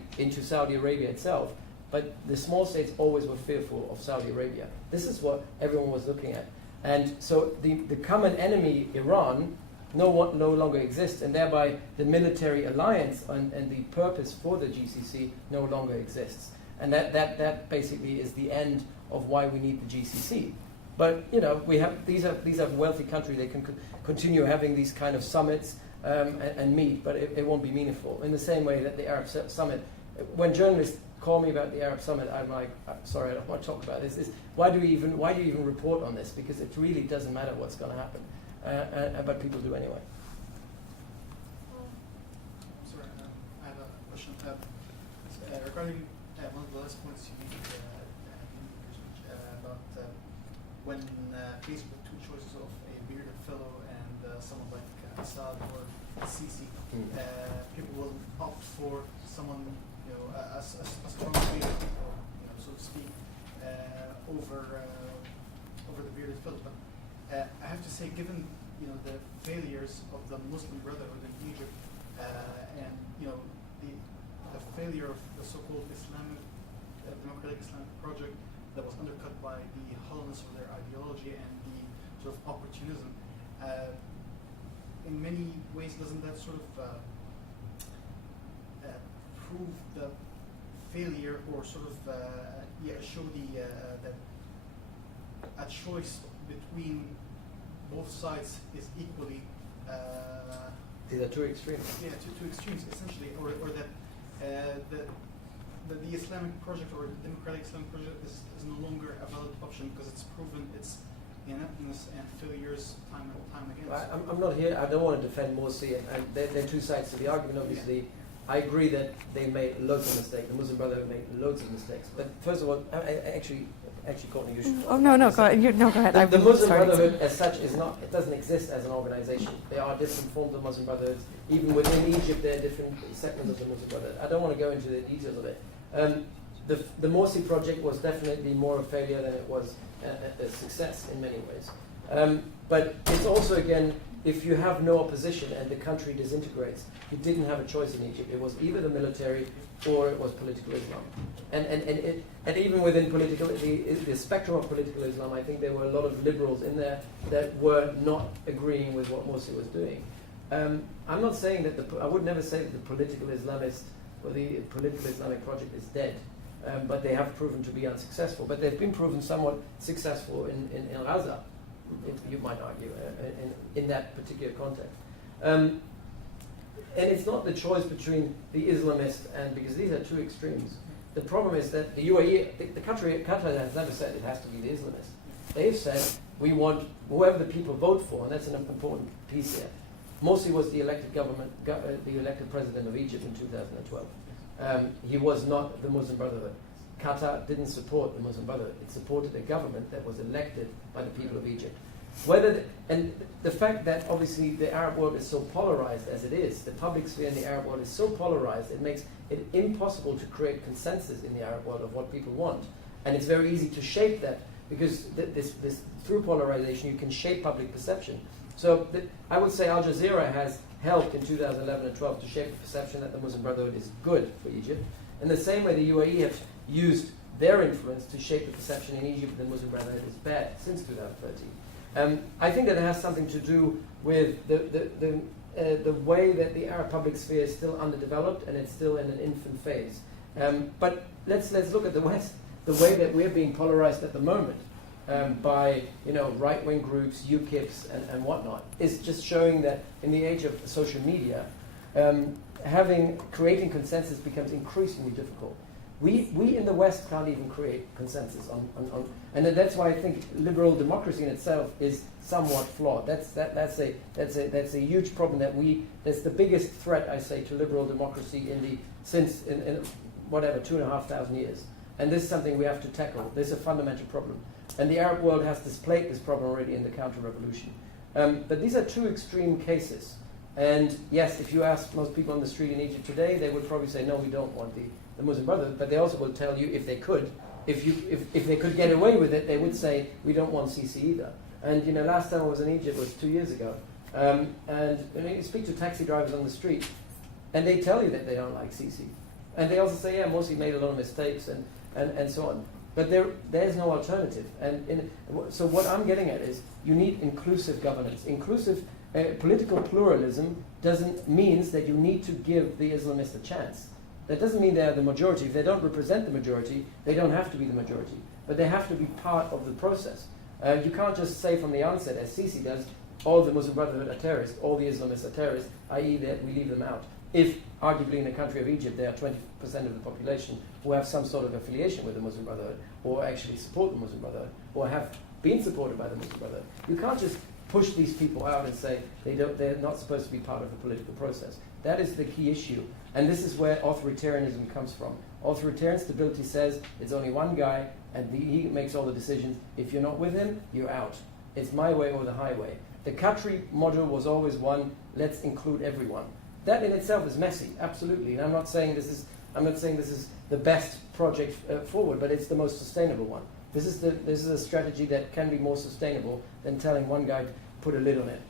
Arabia itself. But the small states always were fearful of Saudi Arabia. This is what everyone was looking at. And so the common enemy, Iran, no longer exists, and thereby the military alliance and the purpose for the GCC no longer exists. And that basically is the end of why we need the GCC. But we have these are wealthy countries. They can continue having these kind of summits and meet, but it won't be meaningful. In the same way that the Arab Summit, when journalists call me about the Arab Summit, I'm like, sorry, I don't want to talk about this. Why do you even report on this? Because it really doesn't matter what's going to happen, but people do anyway. Sorry, I have a question regarding one of the last points you made about when faced with two choices of a bearded fellow and someone like Assad or Sisi, people will opt for someone a strong leader, so to speak, over the bearded fellow. But I have to say, given the failures of the Muslim Brotherhood in Egypt, and the failure of the so-called democratic Islamic project that was undercut by the hollowness of their ideology and the sort of opportunism, in many ways, doesn't that sort of prove the failure, or sort of show that a choice between both sides is equally These are two extremes. Yeah, two extremes essentially, or that the Islamic project or the democratic Islamic project is no longer a valid option because it's proven its ineptness and failures time and time again. I'm not here. I don't want to defend Morsi, and there are two sides to the argument. Obviously, yeah. I agree that they made loads of mistakes. The Muslim Brotherhood made loads of mistakes. But first of all, actually, Courtney, you should. Oh no, go ahead. Go ahead. The Muslim Brotherhood, as such, is not. It doesn't exist as an organization. There are different forms of Muslim Brotherhoods. Even within Egypt, there are different segments of the Muslim Brotherhood. I don't want to go into the details of it. The Morsi project was definitely more a failure than it was a success in many ways. But it's also, again, if you have no opposition and the country disintegrates, you didn't have a choice in Egypt. It was either the military or it was political Islam. And even within the spectrum of political Islam, I think there were a lot of liberals in there that were not agreeing with what Morsi was doing. I'm not saying that I would never say that the political Islamist or the political Islamic project is dead, but they have proven to be unsuccessful. But they've been proven somewhat successful in Gaza, you might argue, in that particular context. And it's not the choice between the Islamist and, because these are two extremes. The problem is that the UAE, the country, Qatar has never said it has to be the Islamist. They've said, we want whoever the people vote for, and that's an important piece here. Morsi was the elected the elected president of Egypt in 2012. He was not the Muslim Brotherhood. Qatar didn't support the Muslim Brotherhood. It supported a government that was elected by the people of Egypt. And the fact that obviously the Arab world is so polarized as it is, the public sphere in the Arab world is so polarized, it makes it impossible to create consensus in the Arab world of what people want. And it's very easy to shape that, because this through polarization you can shape public perception. So I would say Al Jazeera has helped in 2011 and 12 to shape the perception that the Muslim Brotherhood is good for Egypt. In the same way the UAE have used their influence to shape the perception in Egypt that the Muslim Brotherhood is bad since 2013. I think that it has something to do with the way that the Arab public sphere is still underdeveloped and it's still in an infant phase. But let's look at the West. The way that we're being polarized at the moment by right-wing groups, UKIPs, and whatnot is just showing that in the age of social media, creating consensus becomes increasingly difficult. We in the West can't even create consensus on and that's why I think liberal democracy in itself is somewhat flawed. That's a huge problem that's the biggest threat, I say, to liberal democracy in whatever 2,500 years. And this is something we have to tackle. This is a fundamental problem. And the Arab world has displayed this problem already in the counter-revolution. But these are two extreme cases. And yes, if you ask most people on the street in Egypt today, they would probably say, no, we don't want the Muslim Brotherhood. But they also will tell you if they could, if they could get away with it, they would say, we don't want CC either. And last time I was in Egypt was 2 years ago. And you speak to taxi drivers on the street, and they tell you that they don't like CC. And they also say, yeah, Morsi made a lot of mistakes and so on. But there's no alternative. And so what I'm getting at is you need inclusive governance. Inclusive political pluralism means that you need to give the Islamists a chance. That doesn't mean they're the majority. If they don't represent the majority, they don't have to be the majority. But they have to be part of the process. You can't just say from the onset, as Sisi does, all the Muslim Brotherhood are terrorists, all the Islamists are terrorists, i.e. that we leave them out. If, arguably, in the country of Egypt, there are 20% of the population who have some sort of affiliation with the Muslim Brotherhood, or actually support the Muslim Brotherhood, or have been supported by the Muslim Brotherhood. You can't just push these people out and say they're not supposed to be part of the political process. That is the key issue. And this is where authoritarianism comes from. Authoritarian stability says it's only one guy, and he makes all the decisions. If you're not with him, you're out. It's my way or the highway. The Qatari model was always one, let's include everyone. That in itself is messy, absolutely. And I'm not saying this is the best project forward, but it's the most sustainable one. This is a strategy that can be more sustainable than telling one guy to put a lid on it.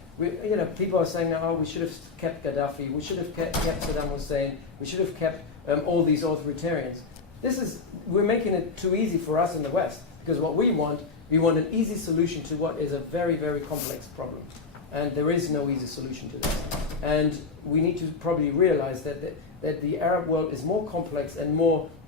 People are saying, oh, we should have kept Gaddafi, we should have kept Saddam Hussein, we should have kept all these authoritarians. We're making it too easy for us in the West, because what we want an easy solution to what is a very, very complex problem. And there is no easy solution to this. And we need to probably realize that the Arab world is more complex and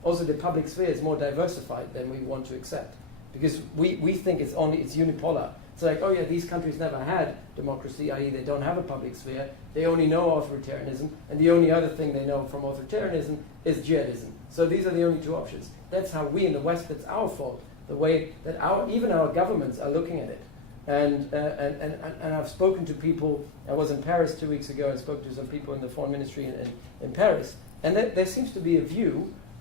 also the public sphere is more diversified than we want to accept. Because we think it's unipolar. It's like, oh yeah, these countries never had democracy, i.e. they don't have a public sphere, they only know authoritarianism, and the only other thing they know from authoritarianism is jihadism. So these are the only two options. That's how we in the West, that's our fault, the way that even our governments are looking at it. And I've spoken to people, I was in Paris 2 weeks ago and spoke to some people in the foreign ministry in Paris, and there seems to be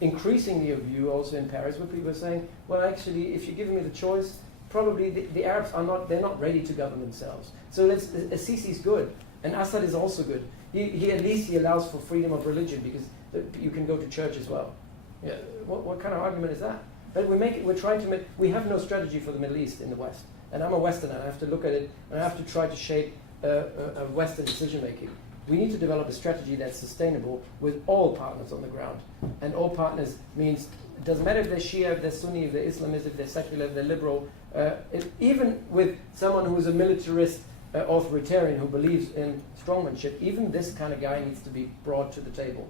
increasingly a view also in Paris, where people are saying, well actually, if you're giving me the choice, probably the Arabs they're not ready to govern themselves. So Sisi's good, and Assad is also good. He at least allows for freedom of religion because you can go to church as well. Yeah. What kind of argument is that? But we have no strategy for the Middle East in the West. And I'm a Westerner, I have to look at it, and I have to try to shape a Western decision making. We need to develop a strategy that's sustainable with all partners on the ground. And all partners means, it doesn't matter if they're Shia, if they're Sunni, if they're Islamist, if they're secular, if they're liberal, even with someone who's a militarist authoritarian who believes in strongmanship, even this kind of guy needs to be brought to the table.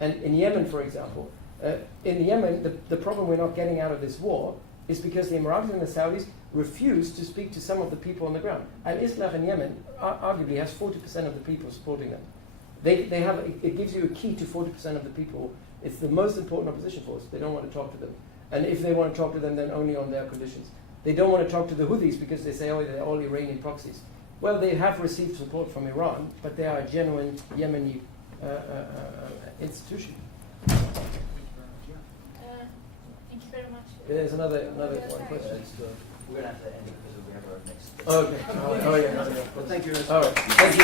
And in Yemen, for example, the problem we're not getting out of this war is because the Emiratis and the Saudis refuse to speak to some of the people on the ground. Al-Islah in Yemen arguably has 40% of the people supporting them. It gives you a key to 40% of the people. It's the most important opposition force. They don't want to talk to them. And if they want to talk to them, then only on their conditions. They don't want to talk to the Houthis because they say, oh, they're all Iranian proxies. Well, they have received support from Iran, but they are a genuine Yemeni institution. Thank you very much. There's another one question. We're going to have to end it because we have our next. Okay. Oh, yeah. Well, thank you. All right. Thank you.